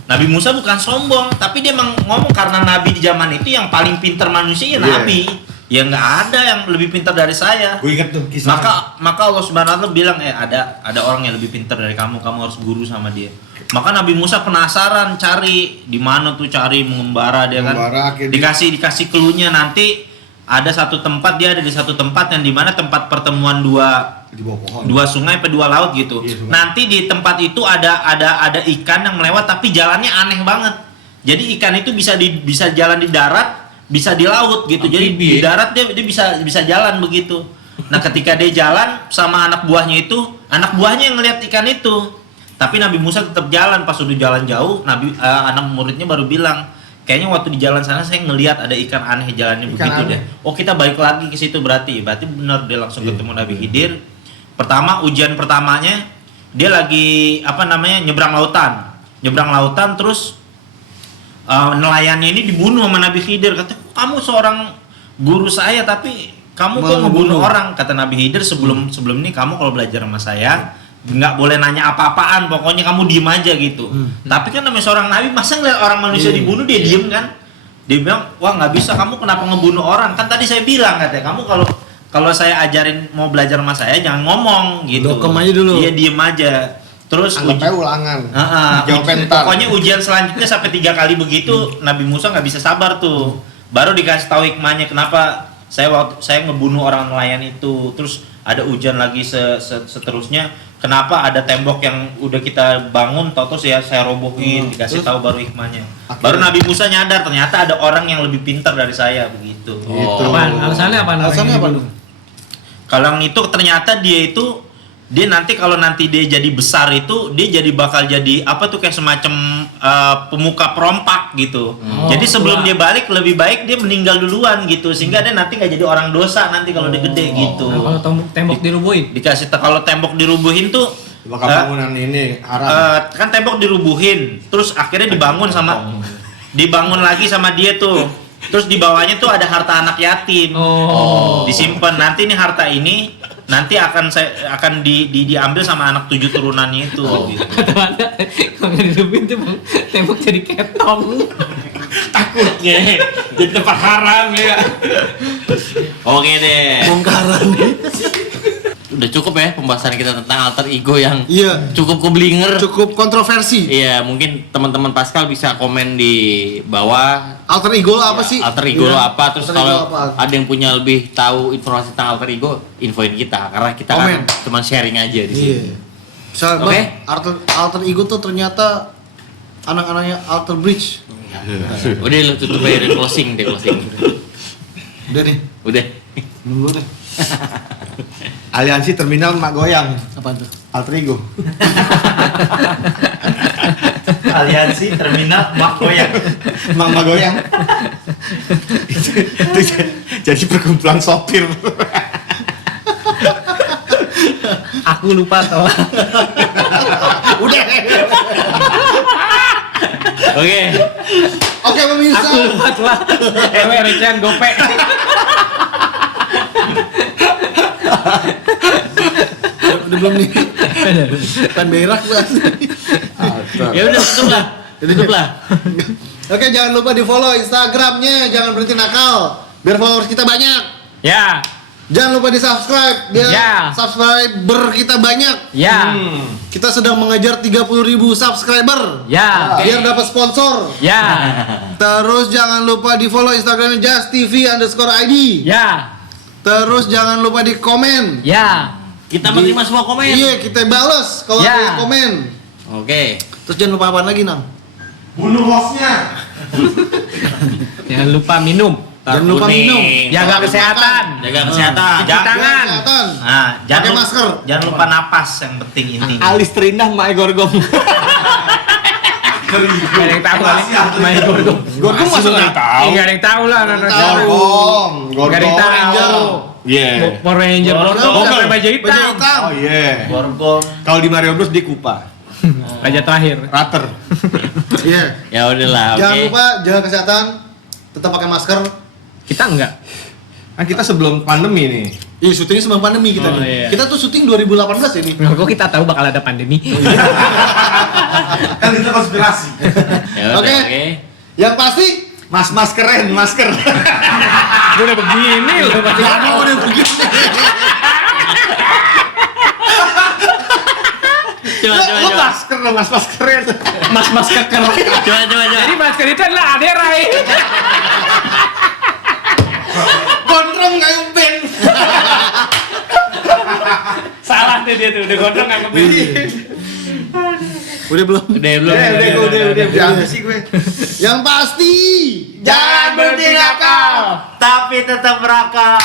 Nabi Musa bukan sombong, tapi dia emang ngomong karena Nabi di zaman itu yang paling pintar manusia ya Iya. Nabi. Ya nggak ada yang lebih pintar dari saya. Gue inget tuh kisah. Maka Allah Subhanahu wa taala bilang ada orang yang lebih pintar dari kamu harus guru sama dia. Maka Nabi Musa penasaran cari di mana tuh cari mengembara dia Mengembara, kan. akhirnya Dikasih clue-nya nanti ada satu tempat dia ada di satu tempat yang dimana tempat pertemuan dua di bawah pohon. sungai apa 2 laut gitu. Iya, sungai. Nanti di tempat itu ada ikan yang melewat tapi jalannya aneh banget. Jadi ikan itu bisa jalan di darat, bisa di laut gitu. Jadi di darat dia bisa jalan begitu. Nah, ketika dia jalan sama anak buahnya yang ngelihat ikan itu. Tapi Nabi Musa tetap jalan, pas udah jalan jauh, anak muridnya baru bilang, kayaknya waktu di jalan sana saya ngelihat ada ikan aneh jalannya Ikan begitu aneh. deh. Oh, kita balik lagi ke situ berarti benar dia langsung ketemu Nabi Khidir. Pertama ujian pertamanya dia lagi nyebrang lautan terus nelayannya ini dibunuh sama Nabi Khidir. Kata, kamu seorang guru saya tapi kamu kok ngebunuh orang? Kata Nabi Khidir, sebelum ini kamu kalau belajar sama saya nggak boleh nanya apa-apaan, pokoknya kamu diem aja gitu. Tapi kan namanya seorang nabi, masa ngeliat orang manusia dibunuh dia diem kan? Dia bilang, wah nggak bisa, kamu kenapa ngebunuh orang? Kan tadi saya bilang katanya, kamu kalau kalau saya ajarin mau belajar sama saya jangan ngomong gitu. Dokem aja dulu. Iya, diem aja. Terus Anggap aja ulangan. Jawabnya ntar. Pokoknya ujian selanjutnya sampai 3 kali begitu Nabi Musa nggak bisa sabar tuh. Baru dikasih tahu hikmahnya kenapa saya ngebunuh orang nelayan itu. Terus ada ujian lagi seterusnya. Kenapa ada tembok yang udah kita bangun, tau-tau saya robohin, dikasih tahu baru hikmahnya. Baru Nabi Musa nyadar ternyata ada orang yang lebih pintar dari saya begitu. Apaan? Alasannya apa? Alasannya apa? Kalau yang itu ternyata dia nanti kalau nanti dia jadi besar itu dia bakal jadi apa tuh kayak semacam pemuka perompak gitu. Jadi sebelum dia balik lebih baik dia meninggal duluan gitu sehingga dia nanti nggak jadi orang dosa nanti kalau dia gede gitu. Nah, kalau tembok dirubuhin. Dikasih kalau tembok dirubuhin tuh Bakal bangunan ini haram. kan tembok dirubuhin terus akhirnya dibangun lagi sama dia tuh. Terus di bawahnya tuh ada harta anak yatim. Disimpan. Nanti nih harta ini nanti akan diambil sama anak 7 turunannya itu. Gitu. Atau ada kalau nggak dirubuhin tuh Bang, tembok jadi ketong. Takutnya jadi tempat haram ya. Oke deh. Bongkaran nih. Udah cukup ya pembahasan kita tentang alter ego yang Iya. cukup keblinger. Cukup kontroversi. Iya, mungkin teman-teman Pascal bisa komen di bawah. Alter ego lo apa sih? Alter ego lo Iya. apa? Terus Alter ego kalau apa? ada yang punya lebih tahu informasi tentang alter ego, infoin kita karena kita Komen. kan cuma sharing aja di sini. Iya. Misalnya, Oke. Bang, alter ego tuh ternyata anak-anaknya Alter Bridge. Udah lu tutup aja deh, closing. Udah nih, Udah. dulu deh. Aliansi Terminal Mak Goyang. Apaan tuh? Alter ego. Aliansi Terminal Mak Goyang. Mak Goyang. itu jadi perkumpulan sopir. Aku lupa toh. Udah. Oke. Oke pemirsa. Aku lupa lah. Recehan gope. Udah belum nih? Kan berak lah. Ya udah tutup lah. Oke, jangan lupa di follow Instagramnya, jangan berhenti nakal, biar followers kita banyak. Ya. Jangan lupa di subscribe, biar Ya. subscriber kita banyak. Ya. Kita sedang mengejar 30.000 subscriber. Ya. Biar dapat sponsor. Ya. Terus jangan lupa di follow Instagramnya justtv_id. Ya. Terus jangan lupa di komen. Ya. Kita menerima semua komen. Iya, kita balas kalau Ya. ada yang komen. Oke. Terus jangan lupa apaan lagi, Nang? Bunuh hostnya. Jangan lupa minum. Jangan lupa Kuning. minum. Jaga kesehatan. Jaga kesehatan. Cuci tangan. Kesehatan. Nah, Pakai masker. Jangan lupa napas yang penting ini. Alis terindah Mak Gorgom. Gak ada yang tahu kali. Main gorgong. Gorgom masuk nggak tahu. Gak ada yang tahu lah anak-anak Tahu. baru. Gorgom. Gak ada yang Ranger. tahu. Iya. Power Ranger gorgong Gorgong. sampai baju Baju hitam. hitam. Oh iya. Gorgong. Kalau di Mario Bros dia Kupa. Raja terakhir. Rater. Iya. Ya udahlah, oke. Jangan lupa jaga kesehatan, tetap pakai masker. Kita enggak. Kan kita sebelum pandemi nih. Iya, syutingnya sebelum pandemi kita Oh, nih. iya. Kita tuh syuting 2018 ini. Kok kita tahu bakal ada pandemi? Kan itu konspirasi. Ya udah, Oke. oke. Yang pasti, Mas keren, masker. Gue udah begini loh. kamu udah begini. Lu masker lo, mas keren. Mas keker. Coba. Jadi masker itu adalah aderai. Gondrong kayak band. Salah deh dia tuh. Udah gondrong nggak kebeli. Udah belum? Udah habis sih gue. Yang pasti, Jangan berhenti nakal, tapi tetap berakal.